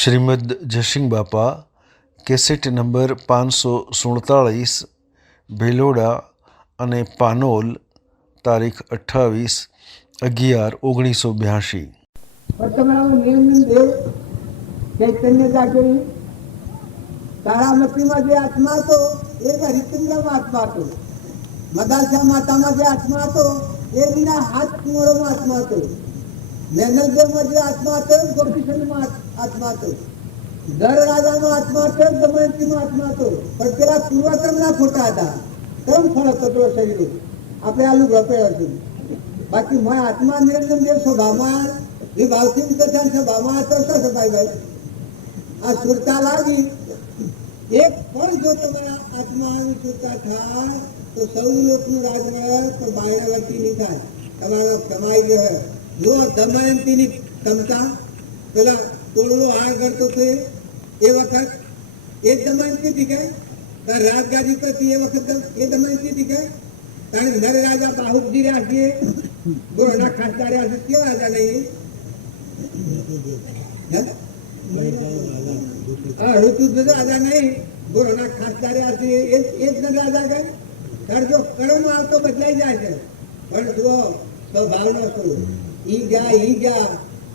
શ્રીમદ જયસિંહ બાપા cassette number 547 ભેલોડા અને પાનોલ તારીખ 28/11/1982। चैतन्य जागेरी तारामती में जो आत्मा तो एक हरिचंद्र में आत्मा तो मदासा माता में जो आत्मा तो ये बिना हाथ कुंवरों में आत्मा तो मैनलदेव में जो आत्मा तो गोपीचंद में आत्मा तो दर राजा में आत्मा तो दमयंती में आत्मा तो पर तेरा पूर्वक्रम ना खोटा था तम फल तत्व शरीर अपने आलू गपे बाकी मैं आत्मा निरंजन देव स्वभाव ये भावसिंह कथन स्वभाव तो सो भाई भाई आ सुरता लागी एक पण जो तुम्हारा आत्मा सुरता था तो सौ लोक नु राज में तो बायरवती नहीं था તમારો કમાઈ ગયો है जो दमयंती ની ક્ષમતા પેલા તોડલો હાર કરતો છે એ વખત એક દમયંતી થી ગઈ તાર રાજગાદી પરથી એ વખત એ દમયંતી થી ગઈ તાણે નર રાજા બાહુબજી રાજીએ ગુરુના ખાસદારે આજે કે રાજા નહીં ऋतु राजा नहीं गुरुना खासदारे आती एक दिन राजा गए तर जो कर्म माल तो बदलाई जाए पर जो स्वभाव न सो ई जा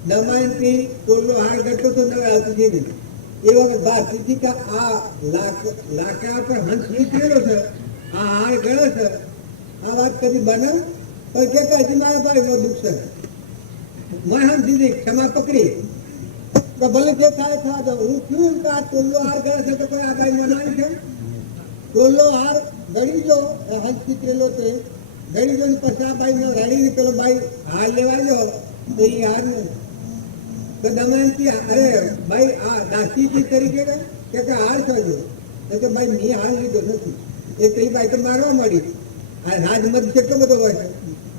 दमयंती कोल्लो हार करतो तो न આવતી છે એ વખત ભારતીજી का આ લાકા પર હંસ નીકળેલો છે આ હાર ગયો છે આ વાત કદી બને તો કે કદી મારા ભાઈ નો દુખ છે मैं हम दीदी क्षमा पकड़ी तो भले देखा था तो क्यों का टोलो हार गए थे तो कोई आगाई मनाई थे टोलो हार गड़ी जो हंस चित्रेलो थे गड़ी जो पछा भाई ने राड़ी ने पेलो भाई हार लेवा जो तो ये हार ने तो दमयंती अरे भाई आ दासी की तरीके के के हार छो जो तो भाई मी हार लीधो નથી એ કઈ ભાઈ તો મારવા મળી આ રાજમત કેટલો બધો હોય છે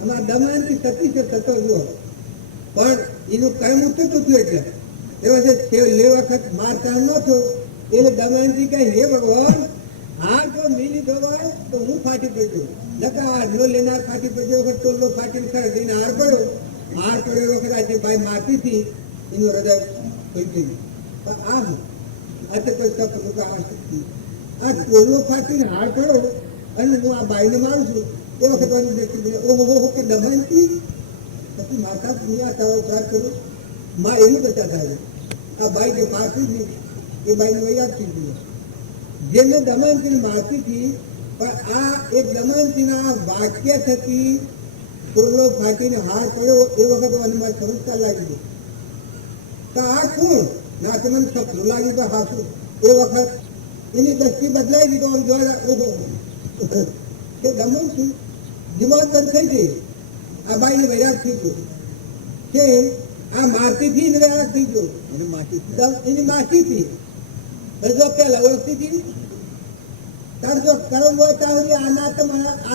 અમાર દમયંતી સતી છે સતો જો પણ એનું કઈ મુક્ત થતું એટલે ले वक्त मारता न थो એટલે દમયંતી કહે હે ભગવાન હાર જો મિલી દો તો હું ફાટી પડ્યો લકા નો લેનાર ફાટી પડ્યો વખત ટોલો ફાટી ખર દઈને હાર પડ્યો વખત આજે ભાઈ મારતી હતી એનું હૃદય થઈ ગયું તો આ આ તો કોઈ સપ લોકો આ શક્તિ આ ટોલો ફાટીને હાર પડ્યો અને હું આ ભાઈને મારું છું એ વખત વાળી દ્રષ્ટિ ઓહો કે દમયંતી પછી માતા દુનિયા તારો ઉદ્ધાર કરો माँ यही बताता है आ भाई के मारती थी ये भाई ने वही थी जेने दमयंती मारती थी पर आ एक दमयंती ना वाक्य थकी टोलो फाटी ने हार पड़ो ए वखत वन में समझता लागी थी तो आ कौन ना तो मन सब लागी तो हासु ए वखत इनी दृष्टि बदलाई दी तो हम जो के दमयंती दिमाग बंद થઈ ગઈ આ ભાઈ ને વૈરાગ થઈ ગયો કે આ મારતી થી જ રહ્યા થઈ ગયો એની માસી થી જો પેલા ઓળખતી હતી તાર જો કરમ હોય ત્યાં સુધી આ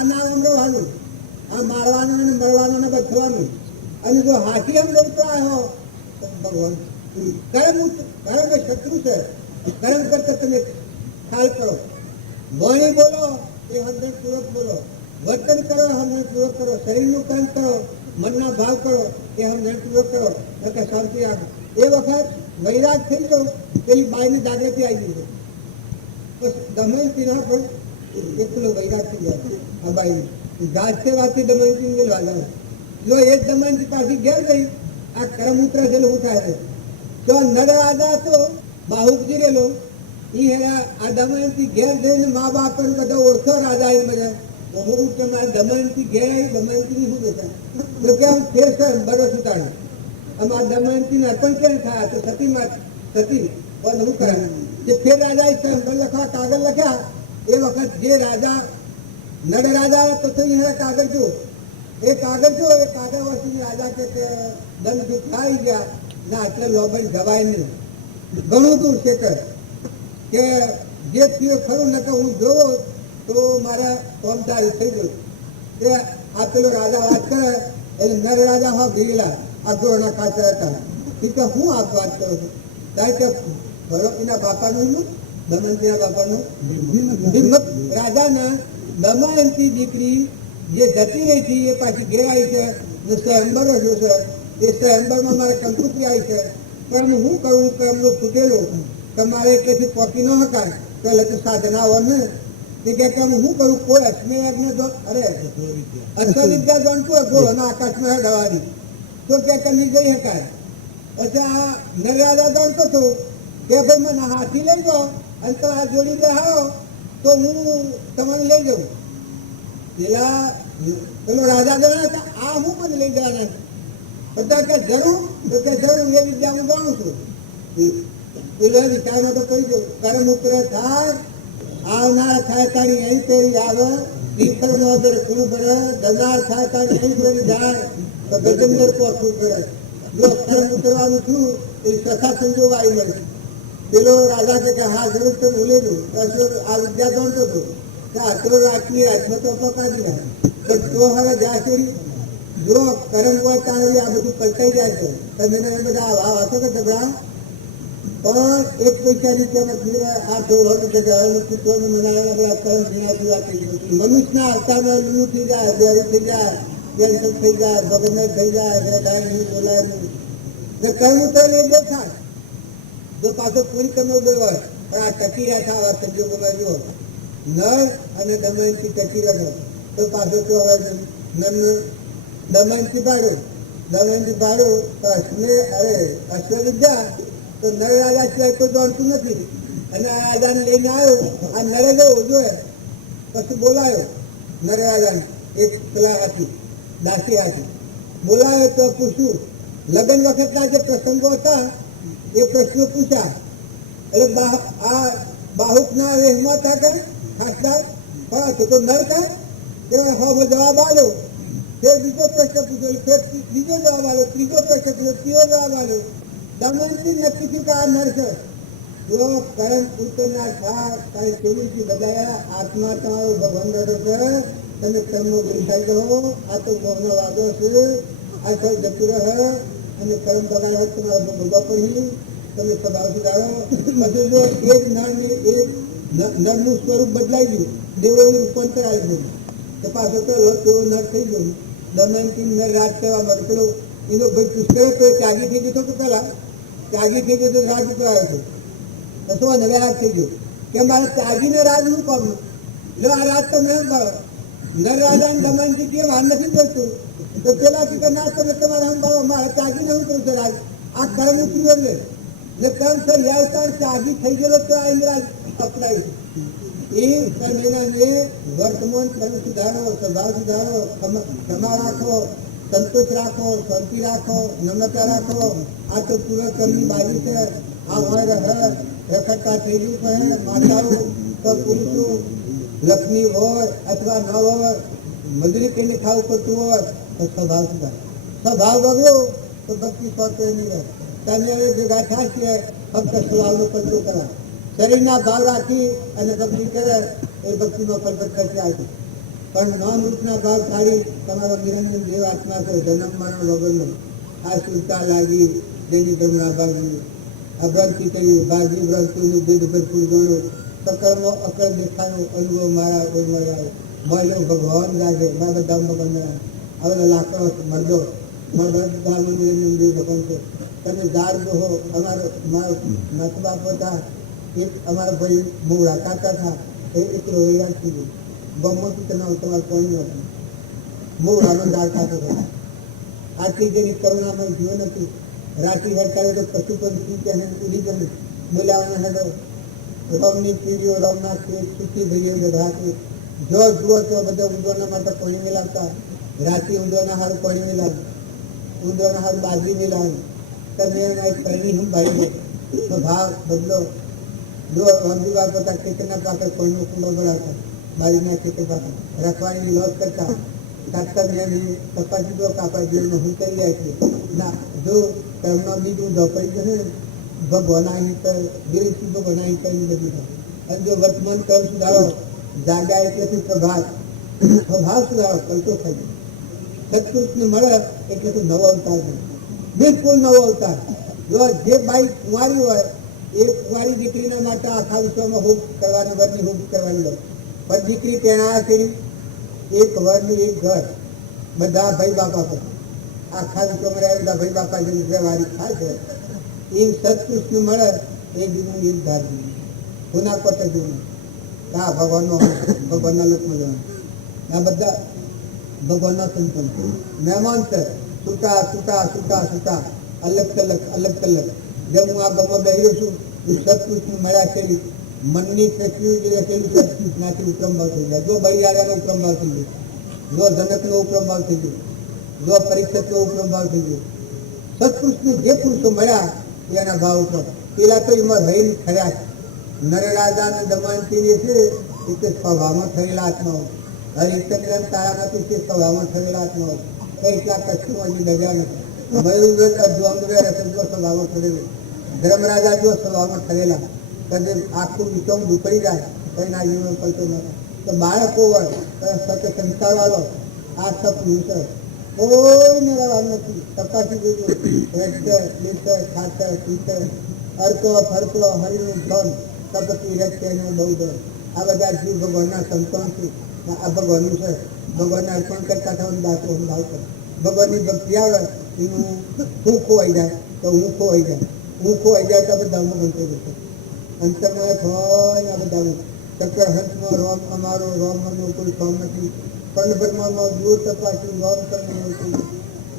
નામ અમરવાનું આ મારવાનું ને મરવાનું ને બચવાનું અને જો હાથી એમ લડતો આવ્યો ભગવાન કર્મ એ શત્રુ છે કર્મ કરતા તમે ખ્યાલ કરો વાણી બોલો એ હંડ્રેડ બોલો વર્તન કરો હંડ્રેડ કરો શરીરનું કામ કરો મનના ભાવ કરો એ હંડ્રેડ કરો એટલે શાંતિ આવે એ વખત વૈરાગ થઈ ગયો પેલી બાઈની જાગૃતિ આવી ગઈ બસ દમયંતી ના પણ એકલો વૈરાગ થઈ જાય આ બાઈ ગાજતે વાતથી દમયંતી મેળવા જાય જો એક દમયંતી પાછી ઘેર ગઈ આ કરમ ઉતરે છે હું થાય તો નર રાજા તો બાહુબજી રેલો ઈ હેરા આ દમયંતી ઘેર જઈને મા બાપ બધા ઓળખો રાજા એ બધા હું કે મારે દમયંતી ઘેર આવી દમયંતી ની શું બેઠા તો કે આમ તેર બરસ ઉતાડ્યું અમાર દમયંતી ને અર્પણ કેમ થાય તો સતી માં સતી પણ શું કરે કે ફેર રાજા લખવા કાગળ લખ્યા એ વખત જે રાજા નડ રાજા તો કાગળ જો એ કાગળ વસ્તી રાજા કે દંડ ખાઈ ગયા ના એટલે લોબન ગવાય નહીં ઘણું દૂર છે કે જે થયું ખરું ન તો હું જોવો તો મારા કોમદારી થઈ ગયું કે આ પેલો રાજા વાત કરે એટલે નર રાજા હા ભીલા આ ગોળના કાચર હતા કે હું આપ વાત કરો છો કારણ કે એના બાપાનું દમયંતીના બાપાનું હિંમત રાજાના દમયંતી દીકરી જે જતી રહી હતી એ પાછી ઘેર આવી છે સ્વયંવર જો છે એ સ્વયંવરમાં મારે કંકુત્રી આવી છે પણ હું કરું કર્મનો ફૂટેલો તમારે એટલેથી પહોંચી ન શકાય તો એટલે સાધના હોય ને તે કે હું કરું કોઈ અશ્મેય યજ્ઞ અરે અશ્વવિદ્યા જાણતું હોય ઘોડોના આકાશમાં હેડવાની તો કે નહીં જઈ શકાય. પછી આ નર્યાદા જાણતો હતો કે ભાઈ મને હાથી લઈ જાઓ અને તો આ જોડી બેહાડો તો હું તમને લઈ જાઉં. પેલો રાજા જણા કે આ હું મને લઈ જવાના બધા કે જરૂર તો કે જરૂર એ વિદ્યા હું જાણું છું. પેલો વિચારમાં તો કહી દઉં કર્મ ઉતર થાય આવનાર થાય તારી અહીં પેરી આવે તીર્થર નો અદર કુણ ભરે દનાર થાય તારી અહીં પેરી જાય તો ગજેન્દ્ર પહોંચવું કરે. જો કર્મ ઉતરવાનું થયું તો સખા સંજોગ આવી મળે. પેલો રાજા કે હા જરૂર તો ભૂલે દઉં આ વિદ્યા જાણતો હતો કે આટલો રાતની હાથમાં તો પકાવી નાખે પણ તો હવે જાય છે જો કર્મ હોય ત્યાં આ બધું પલટાઈ જાય છે. તમે બધા વાતો કે ઝઘડા પણ એક પૈસાની કિંમત આ મનુષ્યના અવતારમાં લીલું થઈ જાય બેરું થઈ જાય કેન્સર થઈ જાય ભગવાન થઈ જાય બોલાય નહીં કર્મ તો એ દેખાય જો પાછો પૂરી કર્મ ગયો હોય પણ આ ટકી રહ્યા આવા સંજોગોમાં જો નર અને દમયંતી ટકી રહ્યો તો પાછો તો હવે દમયંતી પાડો તો અશ્વવિદ્યા તો નર રાજા સિવાય કોઈ જાણતું નથી. અને આ રાજાને લઈને આવ્યો આ નરે ગયો જોઈએ પછી બોલાયો નર રાજાને એક પેલા હાથી દાસી હાથી બોલાયો તો પૂછ્યું લગ્ન વખતના જે પ્રસંગો હતા એ પ્રશ્નો પૂછ્યા એટલે આ બાહુકના રહેમાં હતા કે ખાસદાર હા તો નર કાય કે હા જવાબ આવ્યો ફેર બીજો પ્રશ્ન પૂછ્યો ફેર બીજો જવાબ આવ્યો ત્રીજો પ્રશ્ન પૂછ્યો ત્રીજો જવાબ આવ્યો. દમયંતી નક્કી થયું કે આ નર છે. જો કર્મ પૂરતના થા કઈ કેવી બધાયા આત્મા તમારો ભગવાન દાદો છે તમે કર્મનો ગુરુ થઈ ગયો આ તો મોહનો વાદો છે આ સૌ જતું રહે અને કર્મ બગાડો તમારો ભોગવા પણ તમે સ્વભાવ સુધારો. બધું જો એક નરનું સ્વરૂપ બદલાઈ ગયું દેવો રૂપાંતર આવી ગયું તો પાછો તો નર થઈ ગયું. દમયંતી નર રાજ કરવા માટે પેલો એનો ભાઈ પુષ્કળ તો ત્યાગી થઈ ગયો તો પેલા ત્યાગી થઈ ગયો તો રાજ ઉપર આવ્યો હતો તો શું નવે રાજ થઈ ગયો કે મારે ત્યાગીને રાજ શું કરવું એટલે આ રાજ તમે એમ કરો નર રાજા ને દમયંતી કે વાર નથી દેતું તો પેલા કે ના તમે તમારે સંભાળો મારે ત્યાગીને શું કહું છે રાજ આ કર્મ ઉતર્યું એટલે કર્મ છે યાર ત્યાગી થઈ ગયેલો તો આ રાજ અપનાવી એ કર્મેનાને વર્તમાન કર્મ સુધારો સ્વભાવ સુધારો ક્ષમા રાખો સંતોષ રાખો શાંતિ રાખો નમ્રતા રાખો આ તો પૂર્વ કર્મની બાજુ છે આ હોય રખડતા થઈ ગયું છે માતાઓ તો પુરુષો લક્ષ્મી હોય અથવા ન હોય મજૂરી કરીને ખાવું પડતું હોય તો સ્વભાવ સુધારો. સ્વભાવ બગડ્યો તો ભક્તિ સ્વતે નહીં રહે. તમે ભેગા થાય છે ફક્ત સ્વભાવનો પલટો કરા શરીરના ભાવ રાખી અને ભક્તિ કરે એ ભક્તિમાં પલટ કરશે આવતી પણ નોનરૂપના ભાવ કાઢી તમારો નિરંજન દેવ આત્મા તો જન્મ મરણ વગરનો આ સુરતા લાગી જેની ગમણા ભાગી અભરતી કરી ભાગી વ્રતુનું ભેદ ભરપૂર ગણો સકળમાં અકળ દેખાનો અનુભવ મારા કોઈ મળ્યા મળ્યો ભગવાન લાગે મારા બધા ભગવાન હવે લાકડો મરદો મરદાનું નિરંજન દેવ ભગવાન છે. તમે ઝાડ હો અમારો મારો નથ બાપ હતા એક અમારા ભાઈ મોડા કાકા હતા એ એકલો યાદ થઈ ગયું બમોતી તમારે કોઈ નથી મોડાનો ઝાડ ખાતો હતો. આટલી જેની કરુણામાં જીવન હતું રાત્રિ વળતારે તો પશુ પંખી તેને ઉડી ગયું બોલાવાના હતો રમની પીડીઓ રમના સુખી ભાઈઓ બધા જો જુઓ તો બધા ઊંધોના માટે પાણી મિલાવતા રાત્રિ ઊંધોના હારું પાણી મિલાવ્યું ઊંધોના હારું બાજરી મિલાવ્યું તમે એના એક પહેલી હું ભાઈ તો ભાવ બદલો. જો હમજી બાપ હતા ખેતરના પાકર કોઈનો કુંડો બનાવતા બારીના ખેતર પાકર રખવાડીની લોસ કરતા તાત્કાલિક તપાસી દો કાપા જેલમાં હું કરી જાય છે ના જો કર્મમાં બીજું ધોપડી જશે ભગવાન ગિરીશી ભગવાન કરી બધું થાય. અને જો વર્તમાન કર્મ સુધારો જાગ્યા એટલે પ્રભાત સ્વભાવ સુધારો પલટો થઈ જાય સત્પુરુષને મળે એટલે તો નવો અવતાર થાય બિલકુલ નવો અવતાર. જો જે બાઈ કુંવારી હોય એ કુંવારી દીકરીના માટે આખા વિશ્વમાં હૂબ કરવાની વરની હૂબ કરવાની લો પણ દીકરી પહેણાયા છે એક વરનું એક ઘર બધા ભાઈ બાપા પર આખા વિશ્વમાં રહ્યા બધા ભાઈ બાપા જે વારી થાય છે એ સત્કૃષ્ણ મળે એ જીવન એ ધાર જીવન કોના કોટે જીવન હા ભગવાનના લોકમાં જવાનું આ બધા ભગવાનના સંતન મહેમાન છે છૂટા છૂટા છૂટા છૂટા અલગ તલક અલગ તલક જેમ હું આ ગમમાં બેહ્યો છું એ સત્કૃષ્ણ મળ્યા છે મનની પ્રક્રિયા જે રહેલી સત્કૃષ્ણથી ઉપરમ ભાવ થઈ જાય જો બળિયાળાનો ઉપરમ ભાવ થઈ ગયો જો જનકનો ઉપરમ ભાવ થઈ ગયો જો પરીક્ષિતનો ઉપરમ ભાવ થઈ ગયો સત્કૃષ્ણ જે પુરુષો મળ્યા એના ભાવ ઉપર પેલા તો એમાં રહીને ખર્યા છે નરરાજા અને દમયંતી છે એ તે સ્વભાવમાં થયેલા આત્માઓ હરિચંદ્ર તારામાંથી તે સ્વભાવમાં થયેલા આત્માઓ એટલા કચ્છમાં હજી ડગ્યા નથી મયુર દ્વંદ્વે રસજો સ્વભાવમાં થયેલું ધર્મરાજા જો સ્વભાવમાં થયેલા કદે આખું વિચમ દુકડી જાય કઈ ના જીવન કરતો નથી તો બાળકો હોય સત્ય સંસ્કાર વાળો આ સપનું છે કોઈને રહેવાનું નથી તપાસી જોજો રહેશે ખાતે પીતે અર્કો ફરકો હરિનું ધન તપતી રચે બૌદ્ધ આ બધા જીવ ભગવાનના સંતાન છે આ ભગવાનનું છે ભગવાનને અર્પણ કરતા થવાનું દાખલો ભાવ કરે ભગવાનની ભક્તિ આવે એનું હું ખોવાઈ જાય તો હું ખોવાઈ જાય તો બધામાં બનતો જશે અંતરમાં હોય આ બધા ચક્ર હંસમાં રોમ અમારો રોમનો કોઈ ફોર્મ નથી પણ બ્રહ્મામાં જો તપાસ્યું રોમ તમને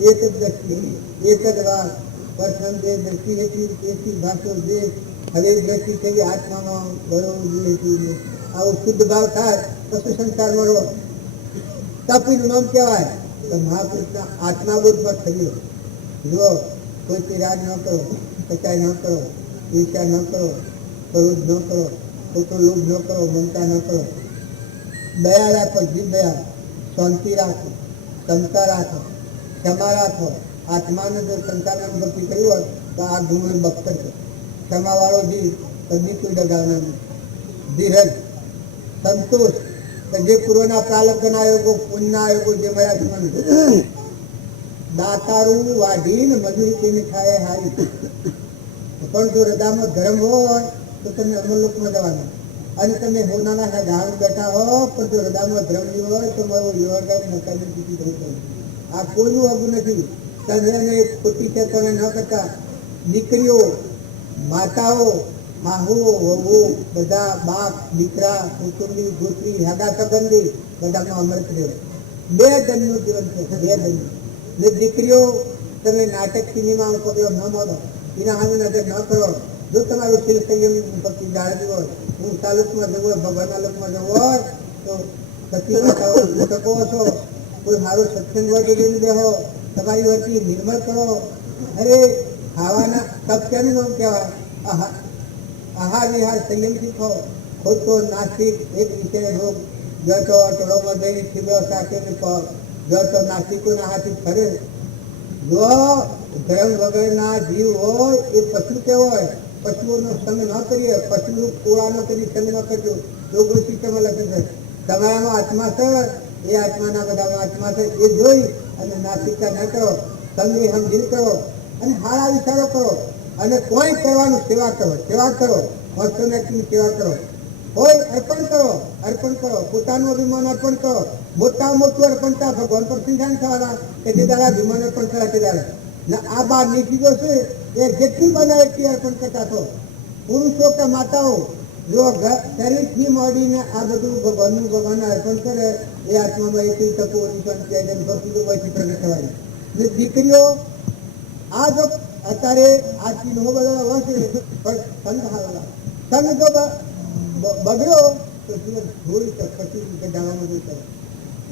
એક જ દ્રષ્ટિ એક જ વાત પ્રથમ જે દ્રષ્ટિ હતી તેથી ભાષો જે હવે દ્રષ્ટિ થઈ આત્મામાં ગયો જોઈએ આવો શુદ્ધ ભાવ થાય પછી સંસારમાં રહો તપીનું નામ કહેવાય તો મહાપુરુષના આત્માબોધમાં થયો જો કોઈ રાગ ન કરો કચાઈ ન કરો ઈર્ષા ન કરો ક્રોધ ન કરો ખોટો લોભ ન કરો મમતા ન કરો દયા રાખો જીભ દયા શાંતિ રાખો ક્ષમતા રાખો ક્ષમા રાખો આત્માને જો સંસારના ભક્તિ કરી હોય તો આ ગુરુ બખ્તર છે ક્ષમાવાળો જીવ કદી કોઈ ડગાવના નહીં ધીરજ સંતોષ જે પૂર્વના પ્રાલબ્ધના આયોગો પુણ્યના આયોગો જે મળ્યા છે મને દાતારું વાઢીને મજૂરી તેને ખાય હારી પણ જો હૃદયમાં ધર્મ હોય તો તમે અમરલોકમાં જવાના અને તમે હોનાના ધારણ બેઠા હો પણ જો હૃદયમાં ધર્મ નહીં હોય તો મારો યોગાની નકામી સ્થિતિ થઈ જાય આ કોઈનું અગું નથી તમે ખોટી છે તમે ન કરતા દીકરીઓ માતાઓ માહુઓ વહુઓ બધા બાપ દીકરા કુટુંબી ગોત્રી હાગા સંબંધી બધાનો અમૃત રહેવો બે ધનનું જીવન છે બે ધન ને દીકરીઓ તમે નાટક સિનેમા પકડો ન મળો એના સામે નજર ન કરો જો તમારું શિલ સંયમ ભક્તિ જાળવી હોય હું તાલુકમાં જવું હોય ભગવાનના લોકમાં જવું હોય તો સતી શકો છો કોઈ સારો સત્સંગ હોય તો લઈને બેહો તમારી વતી નિર્મળ કરો અરે ખાવાના તપ ક્યાંનું નામ કહેવાય આહાર વિહાર સંયમ શીખો ખોટો નાસ્તિક એક વિષય રોગ જો તો અટળોમાં જઈને ખીબો સાથે જો તો નાસ્તિકોના હાથી ફરે જો ધર્મ વગરના જીવ હોય એ પશુ કેવો હોય પશુઓનો સંગ ન કરીએ પશુ કોળાનો કરી સંગ ન કરજો યોગ શિક્ષામાં લખે છે તમારામાં આત્મા છે એ આત્માના બધામાં આત્મા છે એ જોઈ અને નાસ્તિકતા ન કરો સંગી સમજી કરો અને સારા વિચારો કરો અને કોઈ કરવાનું સેવા કરો વસ્તુની સેવા કરો કોઈ અર્પણ કરો પોતાનું અભિમાન અર્પણ કરો મોટું અર્પણતા ભગવાન પર સિંધાન થવાના કે જે દાડા અભિમાન અર્પણ થયા તે દાડા ને આ બાર નીકળીઓ છે એ જેટલી બને એટલી અર્પણ કરતા છો પુરુષો કે માતાઓ જો શરીરથી મળીને આ બધું ભગવાનને અર્પણ કરે એ આત્મામાં એટલી તકો ભક્તિ તો પછી પ્રગટ થવાની ને દીકરીઓ આ જો અત્યારે આ ચીનો બધા હશે પણ સંઘ જો બગડ્યો તો જીવન ધોઈ પછી જાણવાનું જોઈ કરે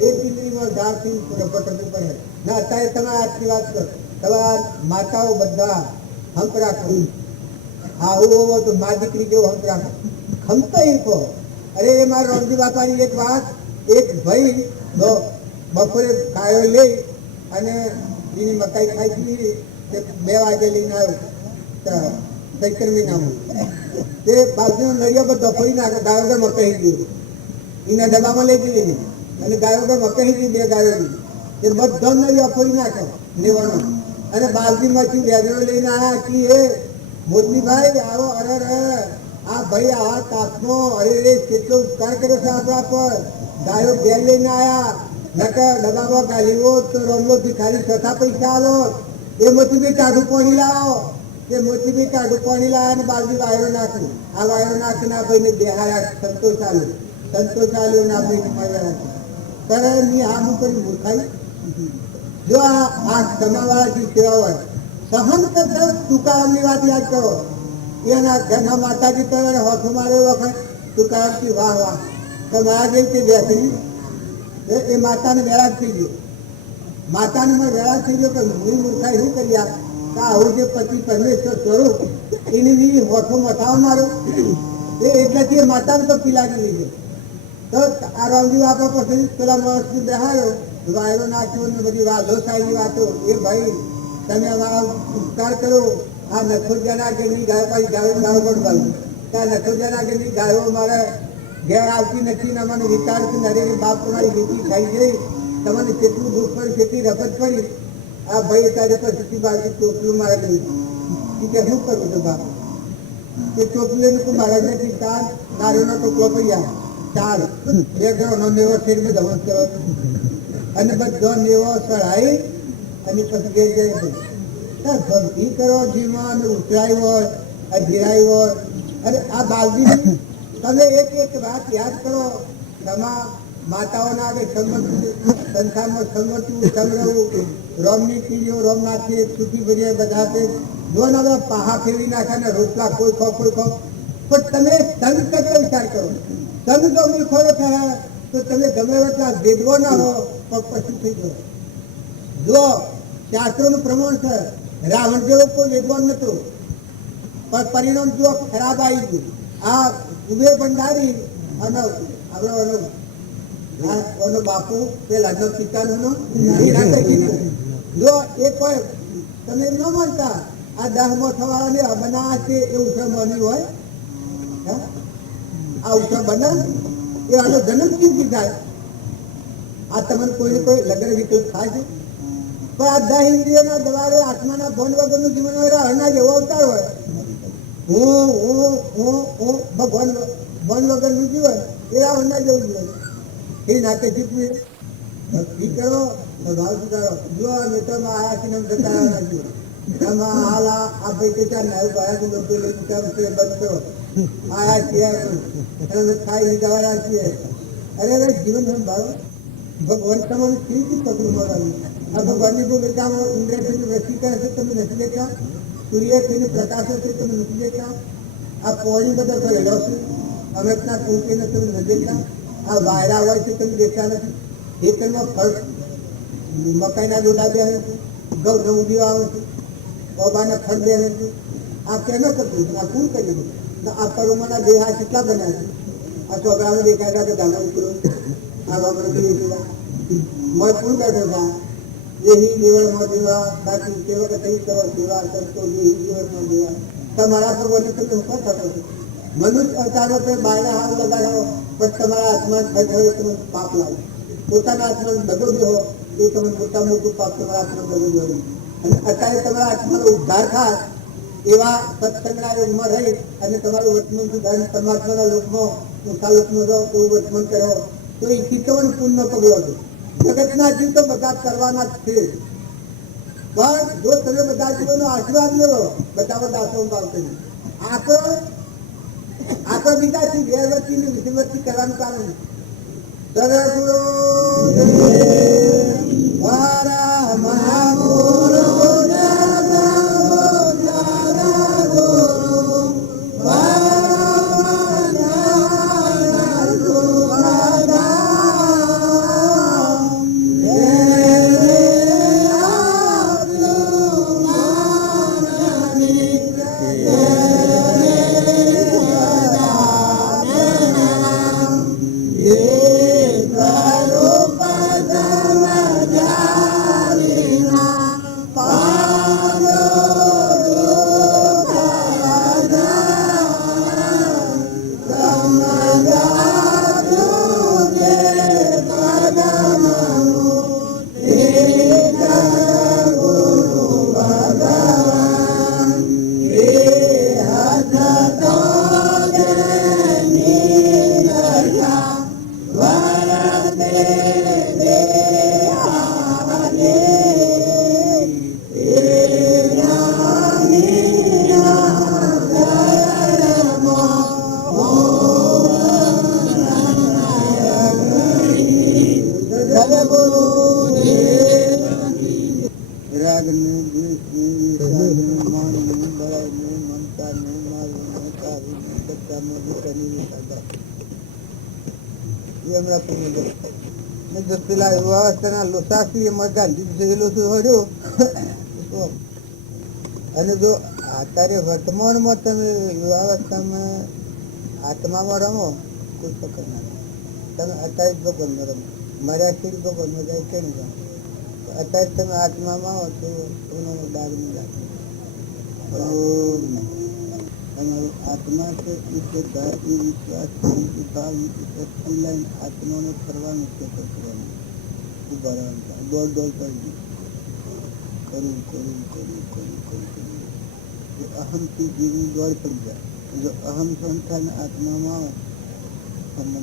એક દીકરીમાં ધારથી રપટવું પડે ને અત્યારે તમે આજની વાત કરો તમારા માતાઓ બધા હંપ રાખો આવું તો મા દીકરી જેવો હંપ રાખો ખમતા ઈર્ખો અરે મારા રામજી બાપાની એક વાત એક ભાઈ બપોરે કાયો લઈ અને એની મકાઈ ખાઈ 2 વાગે લઈને આવ્યો ચૈત્ર મહિનામાં તે બાજુનો નળિયો બધો ફરી નાખે ગાયો ગર મકાઈ ગયું એના ડબ્બામાં લઈ દીધી અને ગાયો ગર મકાઈ દીધી 2 ગાયોની એ બધો નળિયો ફરી નાખે લેવાનો અને બાજુમાંથી વેગડો લઈને આવ્યા કે એ મોદીભાઈ આવો અરે આ ભાઈ આ તાપનો અરે કેટલો ઉપકાર કર્યો છે આપણા પર ગાયો ઘેર લઈને આવ્યા નકર ડબ્બામાં ગાલીઓ તો રમલો ભિખારી છઠ્ઠા પૈસા આલો એમાંથી બી ટાઢું પાણી લાવો કે મોતીબી કાઢું પાણી લાયા ને બાલદી વાયરો નાખ્યું. આ વાયરો નાખીને આ ભાઈને બેહાયા. સંતોષ આલ્યો ને આ ભાઈને મળ્યા ત્યારે ની આમ કરી મૂર્ખાઈ. જો આ તમાવાળા જે સેવા હોય સહન કરતા તુકારામની વાત યાદ કરો. એના ઘરના માતાજી તમે હોઠો માર્યો વખત તુકારામથી વાહ વાહ તમારા જેવી તે બેસી એ માતાને વેળા થઈ ગયો. માતાને મેં વેળા થઈ ગયો કે હું મૂર્ખાઈ શું કરી આવું જે પતિ પરમેશ્વર સ્વરૂપ એની હોઠો મથાવા મારો એટલેથી એ માતાને તો પીલાડી લીધો. તો આ રામજી બાપા પછી પેલા માણસને બેહાડ્યો, વાયરો નાખ્યો ને બધી લોસાઈની વાતો. એ ભાઈ તમે અમારા ઉપકાર કરો. આ નખોડિયાના આગળની ગાયો પાછી ગાયો ગાળો પણ બાંધું ત્યાં નખોડિયાના આગળની ગાયો મારે ઘેર આવતી નથી ને અમને વિચારથી નરેલી બાપ તમારી વીતી થઈ ગઈ, તમને કેટલું દુઃખ પડ્યું, કેટલી રફત પડી. આ ભાઈ ત્યારે પછી બાજુ ટોપલું મારે ગયું કે શું કરું છું બાપ? એ ટોપલું મારા નથી ચાર નારીનો ટોપલો પડ્યા ચાર બે ઘરોનો નેવો ફેરવી ધમસ કહેવાય અને બધો નેવો ચડાવી અને પછી ઘેર જાય. ભક્તિ કરો જીવન ઉતરાય હોય અધીરાય હોય. અરે આ બાલદી તમે એક વાત યાદ કરો. તમા માતાઓના આગળ સંસારમાં સંગતું સંગ્રહવું રોમની પીડીઓ રોમનાથથી સુખી ભરીએ બધા જો ને બધા પાહા ફેરવી નાખ્યા ને રોટલા કોઈ ખો પણ તમે સંગ કરતા વિચાર કરો. સંગ જો મૂર્ખો થયા તો તમે ગમે એટલા ભેદવો ના હો તો પછી થઈ ગયો. જો શાસ્ત્રોનું પ્રમાણ છે રાવણ જેવો કોઈ વેદવાન નતો પણ પરિણામ જો ખરાબ આવી ગયું. આ ઉભે ભંડારી અને આપણો બાપુ પેલા પિતાનો જો એ કોઈ તમે એમ ન માનતા આ 10મો થવાને બના છે એ ઉઠા બની હોય આ ઉઠા બના એ આનો જન્મ કેવી થાય? આ તમને કોઈને કોઈ લગ્ન વિકલ્પ થાય છે? પણ આ 10 ઇન્દ્રિયોના દ્વારે આત્માના ભન વગરનું જીવન હોય હરના જેવો અવતાર હોય. હું ભગવાન ભન વગરનું જીવન એ હરના જેવું જીવન. એ નાતે શીખવું ભક્તિ કરો ભાવ સુધારો. જો આ મિત્રમાં આયા છે જતા જીવન એમાં હાલ આ ભાઈ કે ચાર નાયું ભાયા બંધ કરો આયા છીએ ખાઈ લીધા છીએ. અરે જીવન સંભાળો. ભગવાન તમારું કેવી પગલું મળવાનું? આ ભગવાનની કોઈ બેટામાં ઇન્દ્રિયની વૃષ્ટિ કરે છે તમે નથી દેખતા? સૂર્ય થઈને પ્રકાશ છે તમે નથી દેખતા? આ પોણી બધા કરેલો છે અમૃતના કુંકીને તમે નથી દેખતા? આ વાયરા હોય છે તમે દેખતા નથી? ખેતરમાં ફળ મકાઈના ડોડા બે છે, ઘઉં ઊંધિયો આવે છે, ઓબાના ફળ બે છે. આ કેનો કરતું? આ કોણ કર્યું? આ પરોમાના દેહા કેટલા બન્યા છે? આ છોકરાઓ દેખાતા કે ધામા ઉતરો આ બાબત મજબૂત હતા. यही जीवन में देवा बाकी सेवक सही करो सेवा करतो यही जीवन में देवा તમારા ભગવાન તમે શું થતો મનુષ્ય અવતારો पे બાયના હાથ લગાડો પણ તમારા આત્મા થઈ તમે પાપ લાગે. પોતાના આત્માને દગો દેવો એ તમે મોટા મોટું પાપ તમારા આત્મા દગો દેવો. અને અત્યારે તમારા આત્માનો ઉદ્ધાર થાય એવા સત્સંગના યોગમાં રહી અને તમારું વર્તમાન સુધાર પરમાત્માના લોકમાં મોટા લોકમાં રહો એવું વર્તમાન કરો તો એ ચિત્તવન પૂર્ણ પગલો છે. જગતના જીવ તો બધા કરવાના જ છે પણ જો તમે બધા જીવોનો આશીર્વાદ લેવો બધા આશ્રમ પામશે. આપણે બીજાથી વેરવતીની વિષમતી કરવાનું કારણ સદગુરુ અવસ્થામાં વિચારી વિચારતા એ હમણાં પૂરું ને જો પેલા યુવાવસ્થાના લોસાસી એમાં ગાંધી લોસું હડ્યું અને જો અત્યારે વર્તમાનમાં તમે યુવાવસ્થામાં આત્મામાં રમો કોઈ પકડ ના તમે અત્યારે જ ભગવાનમાં રમો મર્યા છે ભગવાનમાં જાય કે નહીં રમો અત્યારે તમે આત્મામાં હો તો એનો દાગ નહીં લાગે તમારો આત્મા છે એ વિશ્વાસ ભાવ લઈને આત્માને ફરવાનું છે કરવાનું ઉભા રહેવાનું દોડ કરી કરવું અહમથી જીવની દોડ પડી જાય જો અહમ સંસ્થાને આત્મામાં આવે